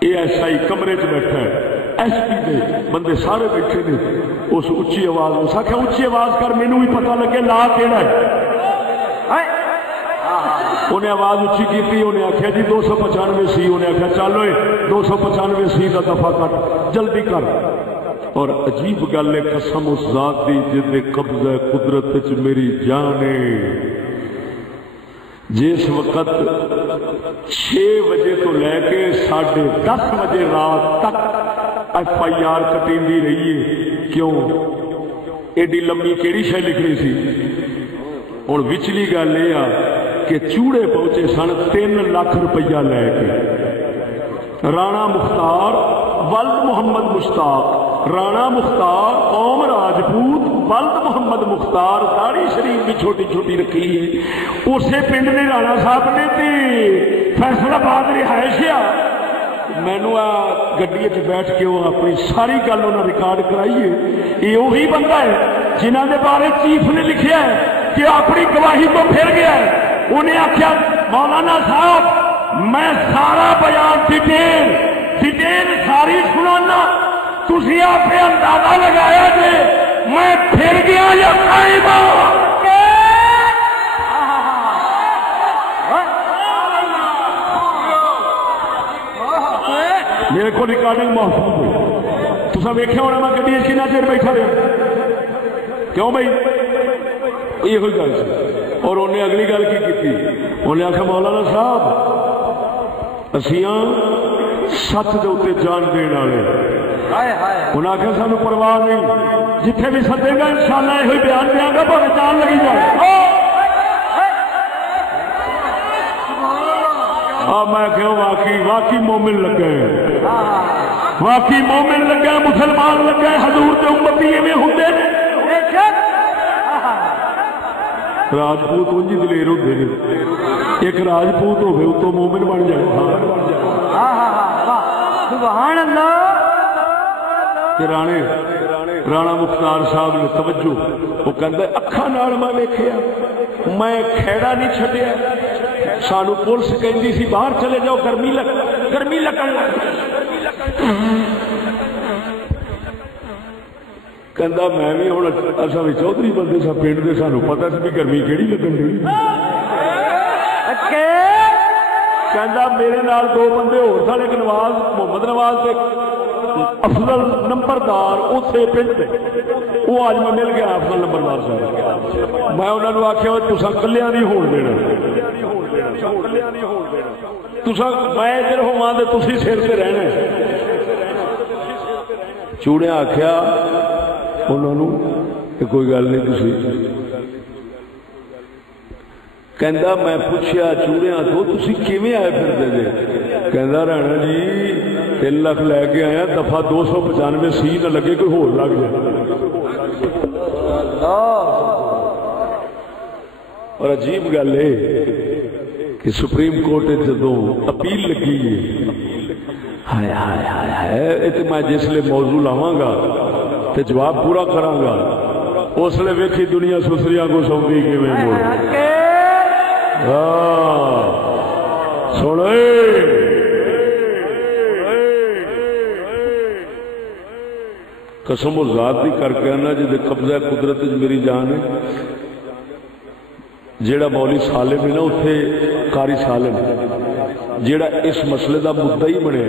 اے ایس آئی کمرے چ بیٹھا ہے ایس پی دے بندے سارے بیٹھے نے اس اچھی آواز اس آخیا اچھی آواز کر مینوں بھی پتہ لگے لا کیڑا ہے انہیں آواز اچھی کی انہیں آخیا جی 295 سی انہیں آخیا چلو 295 سی کا دفعہ کٹ جلدی کر اور عجیب گل ہے قسم اس ذات دی جس نے قبضہ قدرت وچ میری جان ہے جس وقت 6 بجے تو لے کے 10:30 بجے رات تک ایف آئی آر کٹیندی رہی ہے کیوں ایڈی لمبی کیڑی شے لکھنی سی ہن وچلی گل یہ کہ چوڑے پہنچے سن 3 لاکھ روپیہ لے کے رانا مختار ولد محمد مشتاق رانا مختار قوم راجپوت ولد محمد مختار داڑھی شریف بھی چھوٹی چھوٹی رکھی ہے اسے پنڈ نے رانا صاحب نے تے فیصلہ آباد رہائش مینو گڈی بیٹھ کے وہ اپنی ساری گل انہیں ریکارڈ کرائی ہے یہ وہی بندہ ہے جنہوں نے بارے چیف نے لکھیا ہے کہ اپنی گواہی کو پھر گیا ہے انہیں آخیا مولانا صاحب میں سارا بیان ڈیٹیل ساری سنانا تھی آپ نے اندازہ لگایا جی میں پھر گیا یا قائم میرے کو ریکارڈنگ محفوظ ہے تصا ویکیا ہونا میں گڈی کتنا چیر بیٹھا رہا کیوں بھائی یہ کوئی گل سی اور انہیں اگلی گل کی انہیں آخیا مولانا صاحب اسیاں سچ دے اتنے جان دین والے انہیں آخیا سانو پرواہ نہیں جتھے بھی سدے گا انشاءاللہ یہ بیان دیا گا پر جان لگی جائے میں کہوں واقعی مومن لگے واقعی مومن لگا مسلمان لگا حضور کے امتی ایویں ہوندے نے راجپوت انجی دلیر ہوتے ہیں ایک راجپوت ہوئے تو مومن بن جائے سبحان اللہ کہ رانا مختار صاحب نے توجہ وہ کہتا ہے اکھاں نال میں ویکھیا میں کھیڑا نہیں چھڈیا سانو پولیس کہندی سی باہر چلے جاؤ گرمی لگن کہندا میں بھی ہن اساں وی چودھری بندے سا پنڈ دے سانو پتہ سی بھی گرمی کیڑی لگن دی کہندا میرے نال 2 بندے ہور سن ایک نواز محمد نواز تے افضل نمبردار اوتھے پنڈ تے وہ اج میں مل گیا افضل نمبردار صاحب میں انہاں نوں آکھیا تساں کلیاں نہیں ہون دینا تساں میں ادھر ہوواں تے تسی سر تے رہنا چوڑے آکھیا انہوں نے کوئی گل نہیں تسی کہندا میں پوچھیا چوڑیاں تو تسی کیویں آئے پھردے جے کہندا رانا جی 3 لاکھ لے کے آیا دفعہ 295 سی نہ لگے کوئی ہور لگ جائے اور عجیب گل ہے کہ سپریم کورٹ جدوں اپیل لگی ہے ہائے ہائے ہائے ہائے تے میں جس لئے موضوع لاواں گا تے جواب پورا کراں گا اس لئے ویکھی دنیا سسریاں کو سوندی کیویں مڑ سنے قسم و ذات دی کر کے آنا جی قبضہ قدرت میری جان ہے جیڑا مولی سالم ہے نا اتھے قاری سالم جیڑا اس مسئلے دا مدعی بنے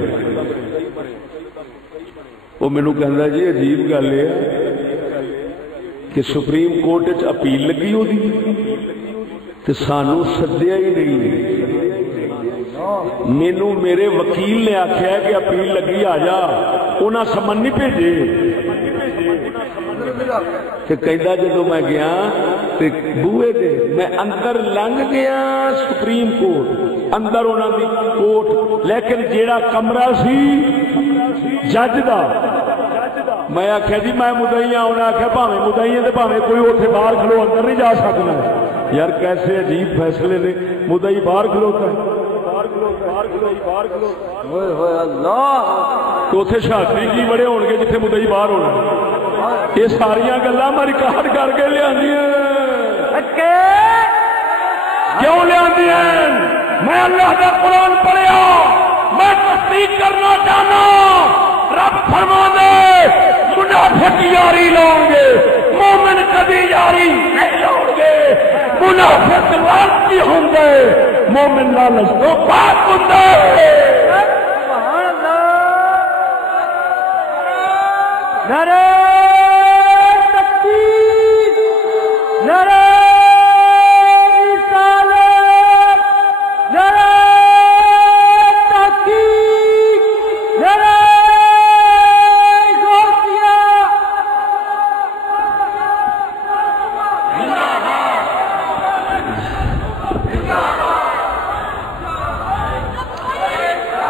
وہ مینوں کہندا جی عجیب گل ہے کہ سپریم کورٹ وچ اپیل لگی ہو دی تے سانو سدیا ہی نہیں مینوں میرے وکیل نے آکھیا کہ اپیل لگی آ جا انہاں سمن نہیں بھیجے کہ کہندا جدوں میں گیا تے بوئے دے میں اندر لنگ گیا سپریم کورٹ اندر انہاں دی کورٹ لیکن جیڑا کمرہ سی جج دا میں آخیا جی میں مدعی ہوں انہیں آخیا بھاویں مدعی تے بھاویں کوئی اوتھے باہر کھلو اندر نہیں جا سکنا یار کیسے عجیب فیصلے نے مدعی باہر کھلوتا ہے تو اتنے شاستری کی بڑے ہون گے جتنے مدعی باہر ہونا یہ ساریا گلاں میں ریکارڈ کر کے لیا کیوں لیا میں اللہ کا قرآن پڑھیا میں تصدیق کرنا چاہنا رب فرما دے منافق یاری لاؤں گے مومن کبھی یاری نہیں لاؤں گے منافق لالچی ہوں گے مومن لالچ تو پاک ہوں گے نعرہ تکبیر نعرہ رسالت نعرہ تحقیق نعرہ غوثیہ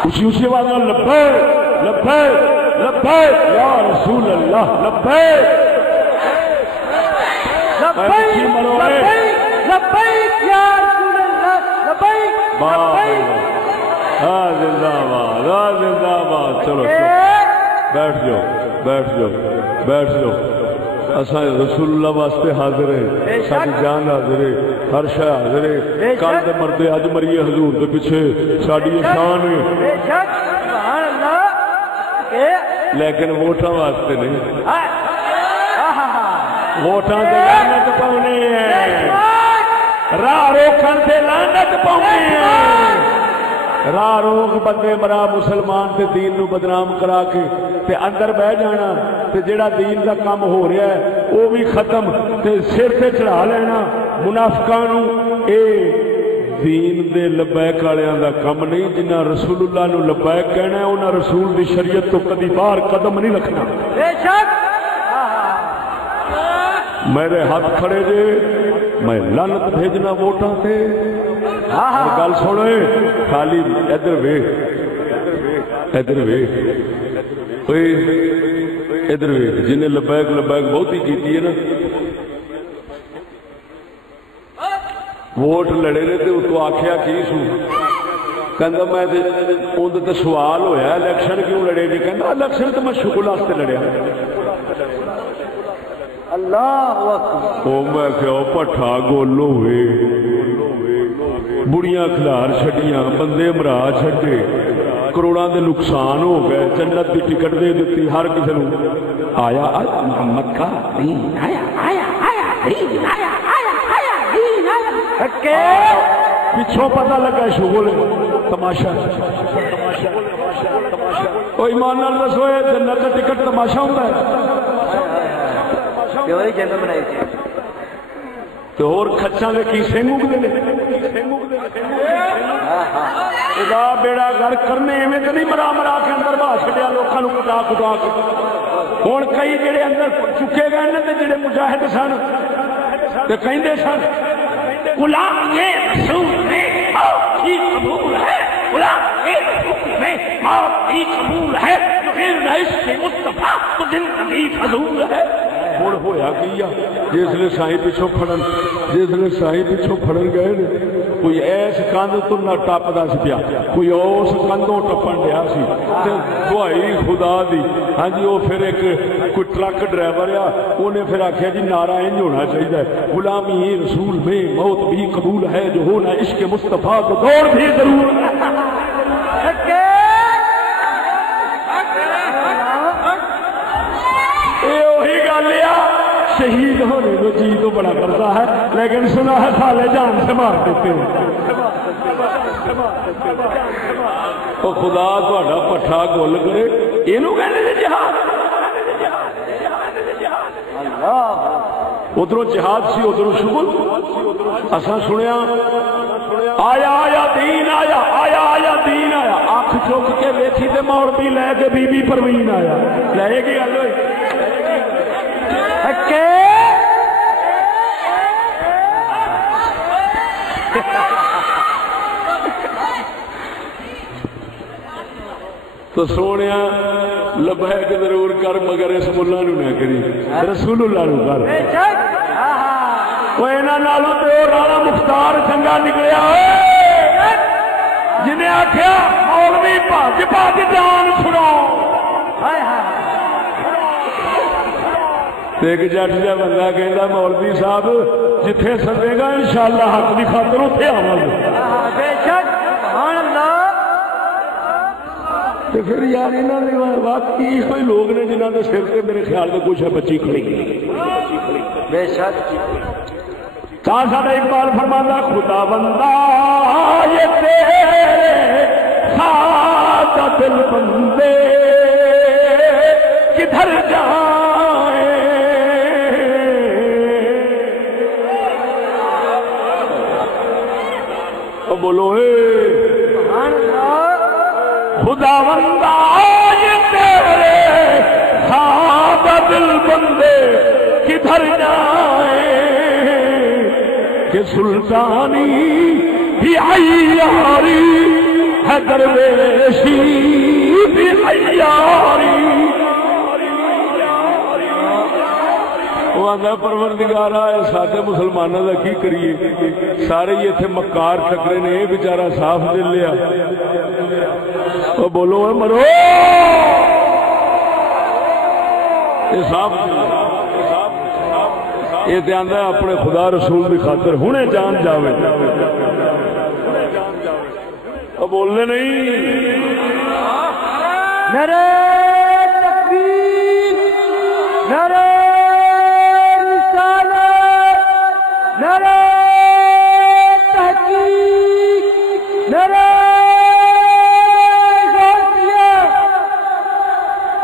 اسی اسی آواز میں لبیک لبیک لبیک یا رسول اللہ لبیک لبیک لبیک لبیک یا رسول اللہ لبیک لبیک زندہ آباد زندہ آباد چلو بیٹھ جاؤ بیٹھ جاؤ بیٹھ جاؤ اساں رسول اللہ واسطے حاضر ہے ساری جان حاضر ہے ہر شے حاضر ہے کل دے مردے اج مریے حضور دے پیچھے ساڈی شان ہے سبحان اللہ لیکن ووٹاں واسطے نہیں ووٹاں تے لعنت پاؤنی ہے راہ روکن تے لعنت پاؤنی ہے راہ روک بندے مرا مسلمان تے دین نو بدنام کرا کے تے اندر بہ جانا تے جڑا دین دا کام ہو رہا ہے وہ بھی ختم تے سر تے چڑھا لینا منافقاں نو اے دین دے لبیک والیاں دا کم نہیں جنہ رسول اللہ نو لبیک کہنا ہے انہاں رسول دی شریعت تو کدی باہر قدم نہیں رکھنا بے شک میرے ہاتھ کھڑے جے میں لعنت بھیجنا ووٹاں تے گل سنو خالی ادھر ویکھ ادھر ویکھ ادھر ویکھ جنہیں لبیک لبیک بہت ہی کیتی ہے نا ووٹ لڑے نے تے تو آکھیا کی سو کہندا میں تے اون تے سوال ہویا الیکشن کیوں لڑے جی کہندا الیکشن تے میں شکل واسطے لڑیا اللہ اکبر او میں کہ پٹھا گول ہوئے بڑیاں کھلار چھڈیاں بندے مرا چھڈے کروڑاں دے نقصان ہو گئے جنت دی ٹکٹ دے دتی ہر کسی نو آیا محمد کا دین آیا آیا آیا دین آیا آیا آیا دین آیا پچھوں پتہ لگا شغل تماشا او ایمان نال دسو جنت دا ٹکٹ تماشا ہوندا ہے دیواری جنت بنائی تھی تو اور کھچاں دے کی سنگ اگدے نے خدا بیڑا گھر کرنے ایویں تے نہیں مرا مرا کے اندر بھا چھڈیا لوکاں نو کٹا کٹا کے ہن کئی جڑے اندر چکے گئے نے تے جڑے مجاہد سن تے کہندے سن غلام یہ رسول نے موت ہی قبول ہے غلام یہ رسول نے موت ہی قبول ہے جو علم ہے اس کے مصطفیٰ تو زندگی فضول ہے ہوں ہویا کیا جس نے سائی پچھوں پھڑن جس نے سائی پچھوں پھڑن گئے نے کوئی ایس کندھ تو نہ ٹپدا سی پیا کوئی اس کندھوں ٹپن دیا سی تے دعائی خدا دی ہاں جی وہ پھر ایک کوئی ٹرک ڈرائیور آ انہیں پھر آخیا جی نعرہ انج ہونا چاہیے غلامی رسول میں موت بھی قبول ہے جو ہونا عشق مصطفیٰ کو دوڑ بھی ضرور شہید ہونے کو جی تو بڑا کرتا ہے لیکن سنا ہے سالے جان سے مار دیتے ہیں تو خدا تھوڑا پٹھا گل کرے یہ جہاد ادھر جہاد سی ادھر شغل اصا سنیا آیا آیا دین آیا آیا آیا دین آیا اکھ چک کے ویکھی تے مولوی لے کے بی بی پروین آیا لے گی گل ہوئی تو سونے لبیک ضرور کر مگر اس ملا نو نہ کری رسول اللہ نو کر رانا مختار چنگا نکلیا جنہیں آخیا مولوی بھج بھج جان چھڑو ایک جٹ جا بندہ کہتا مولوی صاحب جتھے سدے گا انشاءاللہ حق کی خاطر اتنے آواں گے تو پھر یار انہوں نے واقعی کوئی لوگ نے جنہوں نے سر سے میرے خیال میں کچھ ہے بچی کھڑی بے شک ساڈا اقبال فرماتا خدا بندہ یہ تیرے سادہ دل بندے کدھر جائیں بولو خدا بندہ یہ تیرے سادہ دل بندے کدھر جائیں کہ سلطانی بھی عیاری ہے درویشی بھی عیاری پروردگارا سارے مسلمانوں کا کی کریے سارے ہی اتنے مکار ٹکرے نے یہ بچارا صاف دل لیا بولو مرو یہ صاف یہ آدھا اپنے خدا رسول کی خاطر ہنے جان جاوے بولنے نہیں میرے تکبیر میرے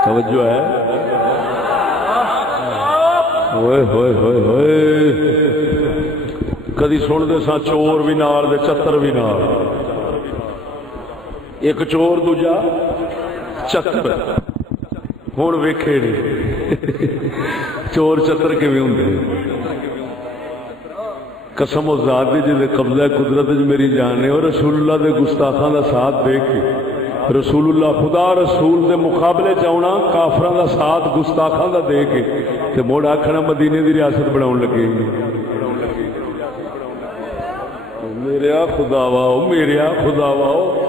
توجہ ہے ہوئے ہوئے ہوئے ہوئے کدی سنتے سا چور بھی نال دے چتر بھی نال ایک چور دوجا چتر ہوں ویکھے نہیں چور چتر کیویں ہوندے قسم و ذات دی جے قبضہ قدرت میری جان ہے اور رسول اللہ دے گستاخاں دا ساتھ دیکھ کے رسول اللہ خدا رسول دے مقابلے چاہنا کافراں دا ساتھ گستاخاں دا دے کے تے موڑ آکھنا مدینے دی ریاست بناون لگے میرے خدا واؤ میرے خدا واؤ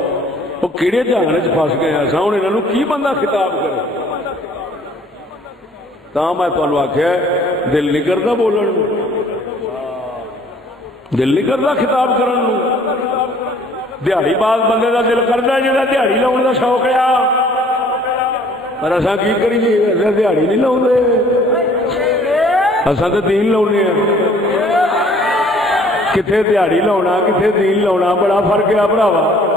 وہ کیڑے جہان وچ پھس گئے ہیں ہن انہاں نوں کی بندہ خطاب کرے تاں میں تانوں آکھیا دل نہیں کردا بولن دل نہیں کردا خطاب کرن نوں دیہڑی باز بندے کا دل کرتا ہے جا دیہڑی لاؤن کا شوق ہے پر اصا کی کریے دیہڑی نہیں لاؤ اصا تو دین لاؤنے کتنے دیہڑی لاؤنا کتنے دین لاؤنا بڑا فرق ہے بھراوا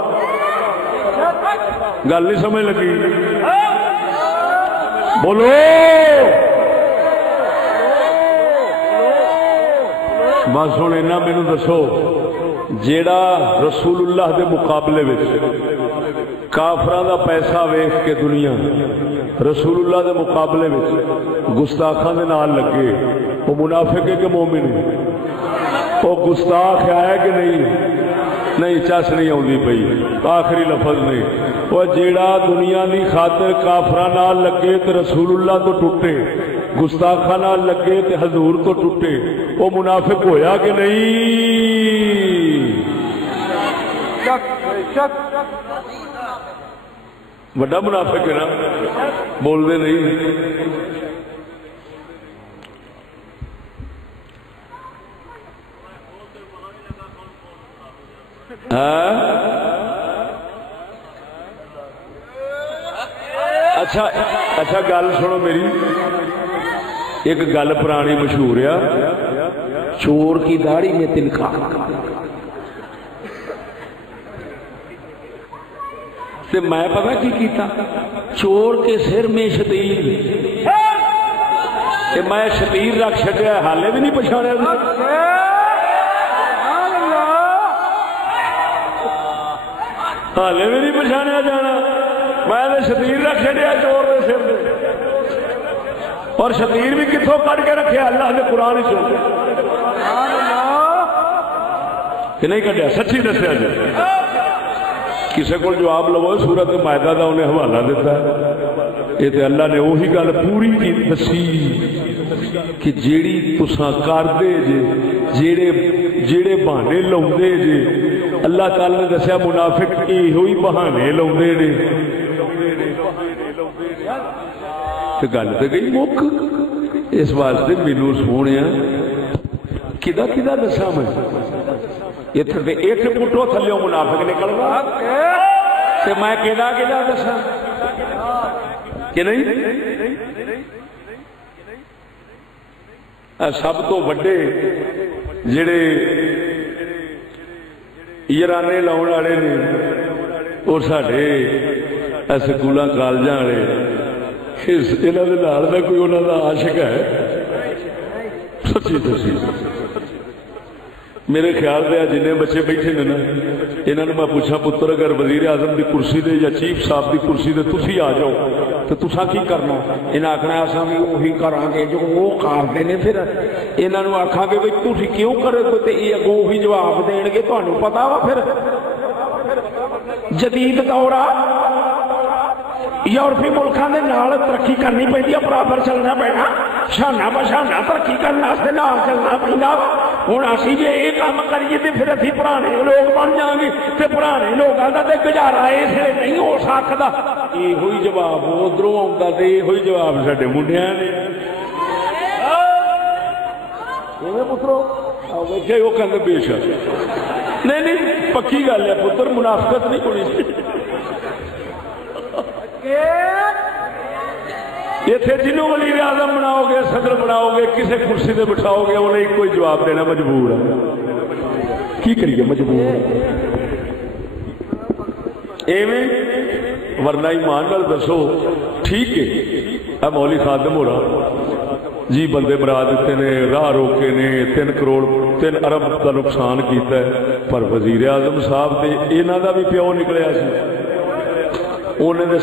گل نہیں سمجھ لگی بولو بس ہوں اینا مینو دسو جیڑا رسول اللہ دے مقابلے کافران دا پیسہ ویخ کے دنیا رسول اللہ دے مقابلے گستاخان دے نال لگے وہ منافق ہے کہ مومن ہے وہ گستاخ ہے کہ نہیں چس نہیں آتی پئی آخری لفظ نہیں وہ جیڑا دنیا دی خاطر کافران نال لگے تو رسول اللہ تو ٹوٹے گستاخان نال لگے تو حضور تو ٹوٹے وہ منافق ہویا کہ نہیں بڑا منافق ہے نا، بولتے نہیں۔ اچھا گل سنو میری، ایک گل پرانی مشہور ہے، چور کی داڑھی میں تنخواہ، تے میں پتہ کی کیتا، چور کے سر میں شتیر، تے میں شتیر رکھ چھڈیا، حالے بھی نہیں پچھاڑیا، حالے بھی نہیں پچھاڑیا جانا، میں شتیر رکھ چھڈیا چور کے سر میں، اور شتیر بھی کتوں کٹ کے رکھے اللہ نے قرآن چ کہ نہیں کٹیا، سچی دسیا جی، کسی کو جواب لو، سورت مائدہ دا انہیں حوالہ دیتا ہے، یہ تو اللہ نے وہی گل پوری کی دسی کہ جیڑی تساں کر دے جیڑے بہانے لاؤندے جے، اللہ تعالی نے دسیا منافق ہوئی بہانے لاؤندے نے، تو گل تو گئی مک، اس واسطے مینوں سونے کدا کدا دساں میں، ایک پٹو تھلیوں منافق نکلنا، تو میں کدا کدا دساں کہ نہیں؟ سب تو وڈے جڑے یارانے لاؤن والے نے اور ساڈے سکولاں کالجاں والے، انہاں دے نال دا کوئی انہاں دا عاشق ہے؟ سچی دسی میرے خیال سے جن بچے بیٹھے نے نا، انہوں نے میں پوچھا پتر اگر وزیر اعظم کی کرسی دے یا چیف صاحب کی کرسی دے تسی آ جاؤ تو تساں کی کرنا؟ انہیں آخنا اصل بھی وہی کریں گے جو وہ کرتے ہیں، پھر انہوں آخا گے بھائی تھی کیوں کرے گے تو یہ اگوں وہی جواب دیں گے، تمہیں پتا وا پھر جدید دور یورپی ملکوں کے نال ترقی کرنی پی، برابر چلنا پینا، شانہ بشانہ ترقی کرنے نال چلنا پہنا، ہوں اسی جی یہ کام کریے تو پھر ابھی پرانے لوگ بن جائیں گے، تو پرانے لوگوں کا تو گزارا اس لیے نہیں ہو سکتا، یہ جواب ادھروں آتا، تو یہ جواب سارے منڈیا نے پترو ویسے وہ کہتے بے شک نہیں پکی گل ہے پتر، منافقت نہیں ہونی اتنے جنہوں وزیر اعظم بناؤ گے، صدر بناؤ گے، کسی کرسی سے بٹھاؤ گے، انہیں ایک کوئی جواب دینا مجبور ہے، کی کریے مجبور ایویں، ورنہ ایمان نال دسو ٹھیک ہے مولی خادم ہو رہا جی بندے مرا دیتے نے، راہ روکے نے، 3 ارب کا نقصان کیتا ہے، پر وزیر اعظم صاحب نے انہوں کا بھی پیو نکلیا سی، انہیں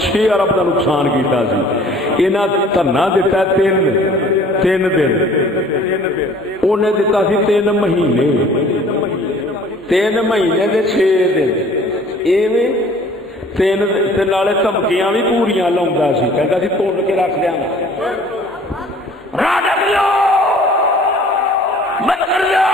6 ارب کا نقصان کیتا سی، انہاں دھرنا دیتا ہے 3 دن، انہیں دیتا سی 3 مہینے، 3 مہینے دے 6 دن، ایویں 3 نالے دھمکیاں بھی پوریاں لاؤندا سی، کہندا سی توڑ کے رکھ دیاں گا، راہ ڈک لو مت کر لو،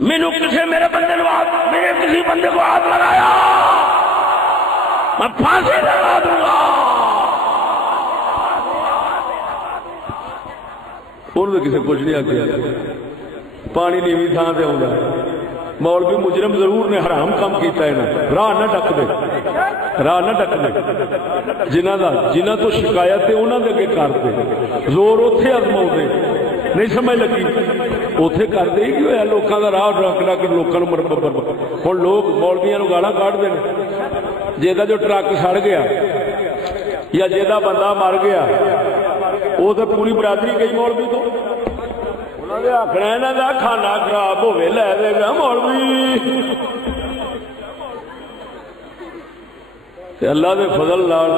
میرے کسی بندے کو ہاتھ لگایا میں پھانسی لگا دوں گا، انہوں نے کسی کچھ نہیں آگیا، پانی نیوی تھان سے آؤں گا، مولوی مجرم ضرور نے حرام کام کیتا ہے نا، راہ نہ ڈک دے، راہ نہ ڈک دے، جنہ تو شکایت ہے انہوں نے اگے کر دے، زور اوتھے ازماؤ دے، نہیں سمجھ لگی اوتھے کر دے کی ہوا، لوگوں کا راہ ڈکنا کہ لوگوں ہوں لوگ مولویاں گالاں کاٹ دیں، جہاں جو ٹرک سڑ گیا یا جہاں بندہ مر گیا وہ تو پوری برادری گئی مولوی تو، انہوں نے آخنا یہاں کا کھانا خراب ہوے لے دے گا مولوی، اللہ دے فضل نال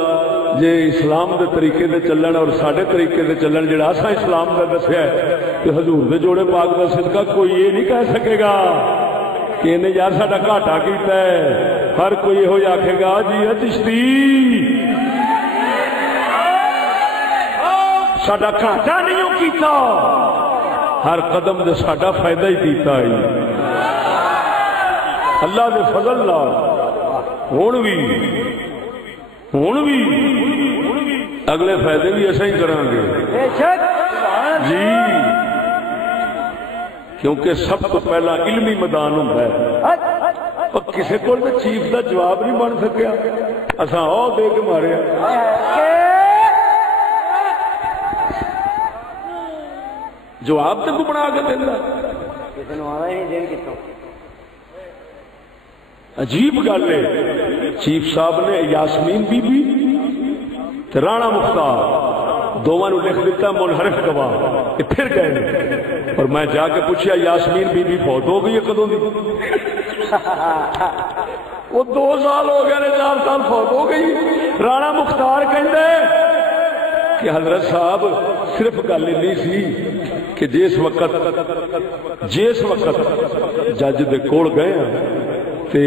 جے اسلام دے طریقے دے چلن اور ساڈے طریقے دے چلن، جڑا اساں اسلام دا دسیا ہے کہ حضور دے جوڑے پاک دا صدقہ کوئی یہ نہیں کہہ سکے گا کہ انہیں یار ساڈا گھاٹا کیتا ہے، ہر کوئی یہ آکھے گا جی چشتی ساڈا گھاٹا نہیں کیتا، ہر قدم دے ساڈا فائدہ ہی کیتا ہے اللہ دے فضل نال ہن بھی اگلے فائدے بھی ایسا ہی کریں گے جی، کیونکہ سب تو پہلا علمی میدان ہوتا ہے، اور کسی کو چیف کا جواب نہیں بن سکیا، اساں او دے کے مارے جواب تو بنا کے دینا۔ عجیب گل ہے، چیف صاحب نے یاسمین بی بی تے رانا مختار دونوں نے لکھ دیتا منحرف گواہ، یہ پھر گئے اور میں جا کے پوچھا یاسمین بی بی فوت ہو گئی ہے کدوں دی؟ وہ 2 سال ہو گئے نے، 4 سال فوت ہو گئی۔ رانا مختار کہندے کہ حضرت صاحب صرف گل نہیں سی کہ جس وقت جج دے کول گئے تے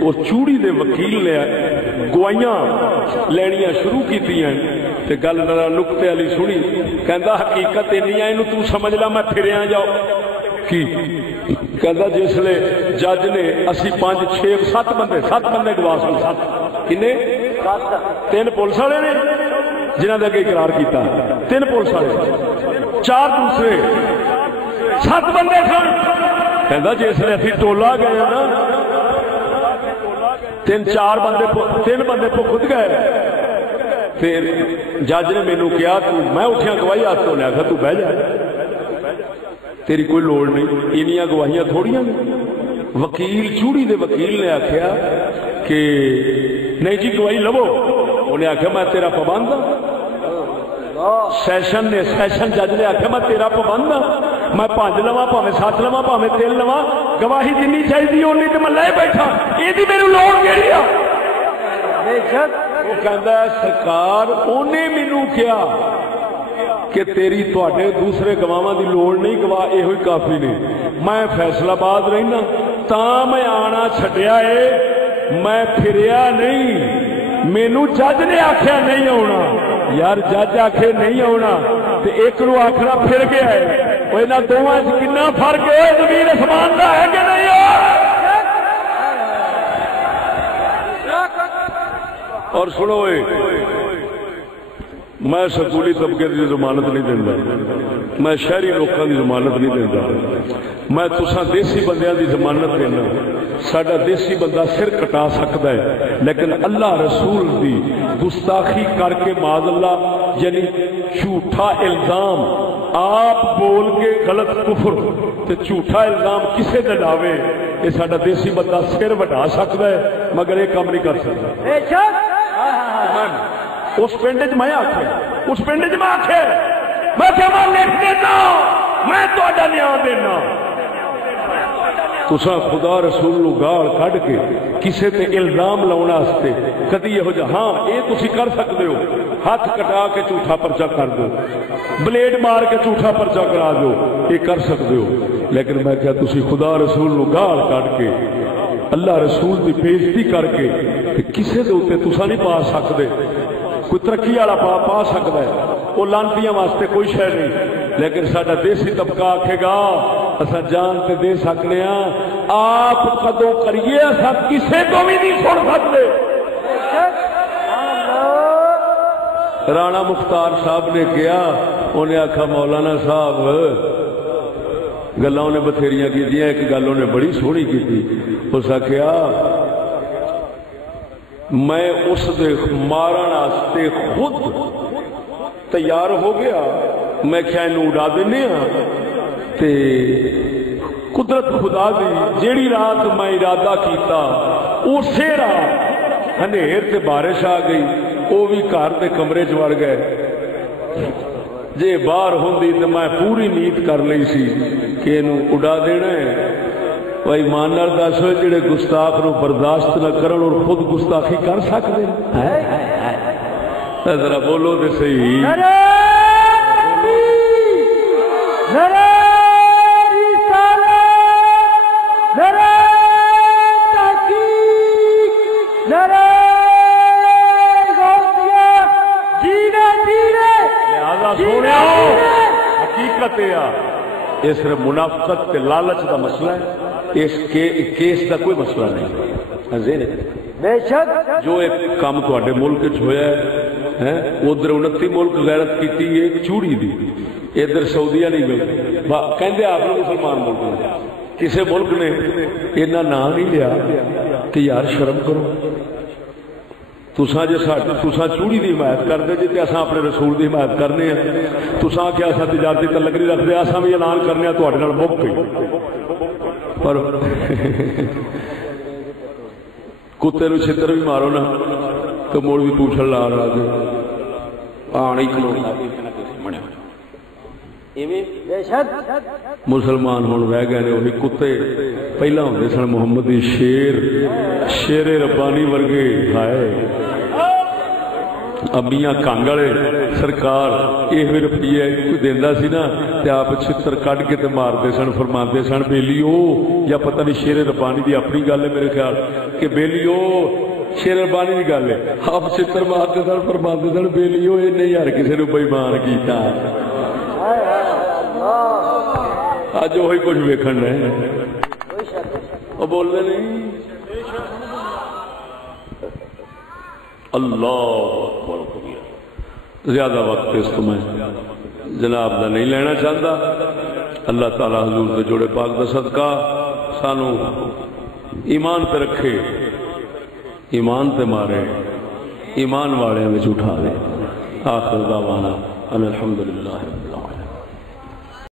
وہ چوڑی دے وکیل نے گوائیاں لینیاں شروع کیتیاں تے گل ذرا نقطے والی سنی، کہندا حقیقت اینی ہے اینو تو سمجھ لا میں پھریا جاؤ کی کہندا جس لے جج نے اسی 5 6 7 بندے گواہ سن، 7 کنے 3 پولیس والے نے جنہاں دے اگے اقرار کیتا، 3 پولیس والے 4 دوسرے 7 بندے سن۔ کہندا جس لے اسی ٹولا گئے نا 3 بندے خود گئے، پھر جج نے مینوں کہا میں اٹھیا گواہی ہاتھ تو لیا تو بہ جا، تیری کوئی لوڑ نہیں، انیاں گواہیاں تھوڑیاں نے۔ وکیل چوڑی دے وکیل نے آخیا کہ نہیں جی گواہی لو، انہیں آخیا میں تیرا پابند ہوں۔ سیشن جج نے آخیا میں تیرا پابند ہوں، میں 5 لواں پاویں 7 لواں پاویں 3 لواں، گواہی جنی چاہیے اونی تے میں لے بیٹھا، یہ میرے لوڑ کیڑی آ؟ وہ کہندا ہے سرکار اونے مینوں کیا کہ تیری تواڈے دوسرے گواہاں دی لوڑ نہیں، گواہ ایہی کافی نے، میں فیصلہ آباد رہنا تاں میں آنا چھڈیا اے، میں پھریا نہیں، مینوں جج نے آکھیا نہیں آنا، یار جج آکھے نہیں آنا تے ایک نو آکھنا پھر گیا ہے، وہ انہاں دوواں وچ کتنا فرق ہے، زمین آسمان دا ہے کہ نہیں ہے؟ اور سنو میں سکولی طبقے کی ضمانت نہیں دینا، میں شہری لوگوں کی ضمانت نہیں دینا، میں تساں دیسی بندیاں دی ضمانت دینا۔ ساڈا دیسی بندہ سر کٹا سکتا ہے لیکن اللہ رسول دی گستاخی کر کے معاذ اللہ یعنی جھوٹا الزام آپ بول کے غلط کفر تے جھوٹا الزام کسے دے لاوے، یہ ساڈا دیسی بندہ سر وڈا سکتا ہے مگر یہ کام نہیں کر سکتا۔ اس پنڈ چ میں آخیا، اس پنڈ چ میں آخیا میں لکھ دینا، میں تہاڈا نیاں دینا۔ تساں خدا رسول نو گال کڈ کے کسے تے الزام لاؤن واسطے کدی یہو جہا ہاں یہ تسی کر سکتے ہو، ہاتھ کٹا کے جھوٹا پرچہ کر دو، بلیڈ مار کے جھوٹا پرچہ کرا دو، یہ کر سکتے ہو، لیکن میں کیا تسی خدا رسول نو گال کڈ کے اللہ رسول دی بےزتی کر کے کسے دے اوتے تساں نہیں پا سکتے۔ کوئی ترقی والا پا سکتا ہے، وہ لانتیاں واسطے کوئی شے نہیں، لیکن ساڈا دیسی طبقہ آکھے گا اساں جان تے دے سکنے ہاں، آپ کدوں کریے اساں کسے کو بھی نہیں سن سکتے۔ رانا مختار صاحب نے کیا، انہیں آکھا مولانا صاحب گلاں نے بتھیریاں کیتیاں، ایک گل انہیں بڑی سونی کی، اس آکھیا میں اس دے مارن واسطے خود تیار ہو گیا، میں کیا انہوں اڑا دینے ہاں تے قدرت خدا دی جیڑی رات میں ارادہ کیتا اسی رات ہنیر تے بارش آ گئی، وہ بھی گھر دے کمرے چ وڑ گئے، جے باہر ہوندی تے میں پوری نیت کر لئی سی کہ انہوں اڑا دینا ہے۔ بھائی ایمان نال دس ہوئے جڑے گستاخ نو برداشت نہ کرن اور خود گستاخی کر سکتے ہیں؟ ذرا بولو تے صحیح۔ حقیقت یہ صرف منافقت تے لالچ دا مسئلہ ہے، اس کیس دا کوئی مسئلہ نہیں۔ بے شک جو ایک کام تواڈے ملک وچ ہویا ہے، ادھر 29 ملک غیرت کیتی ایک چوڑی دی، ادھر سعودیہ نہیں ملتی، کہندے آپ لوگ مسلمان ملک ہیں، کسی ملک نے اتنا نام نہیں لیا کہ یار شرم کرو، تساں جے تساں چوڑی دی حمایت کردے جی تے اساں اپنے رسول دی حمایت کرنے ہیں، تساں کیا اساں تجارتی تعلق نہیں رکھدے، اساں بھی اعلان کرنے ہیں تواڈے نال مک گئی، پر کتے نو چھتر بھی مارو نا تو مڑ بھی پوچھن لا رہا جی آنی کلو بے شک مسلمان ہوں رہ گئے وہی کتے پہلا ہوندے سن محمدی شیر ربانی ورگے ہائے میاں کانگ والے سرکار یہ روپیے کوئی دینا سی نا تے آپ چھتر کڈ کے تے مارتے سن، فرماندے سن بیلیو، یا پتہ نہیں شیر ربانی دی اپنی گل ہے میرے خیال کہ بیلیو شیر ربانی دی گل ہے، آپ چھتر مارتے سن، فرماندے سن بیلیو یہ نہیں یار کسی نے بے ایمان کیتا۔ اج وہی کچھ ویکھن رہے وہ بول رہے نہیں اللہ زیادہ وقت اس کو میں جناب دا نہیں لینا چاہتا۔ اللہ تعالی حضور دے جوڑے پاک دا صدقہ سانو ایمان پہ رکھے، ایمان تے مارے، ایمان والے میں اٹھا لے۔ آخر دعوانا ان الحمدللہ۔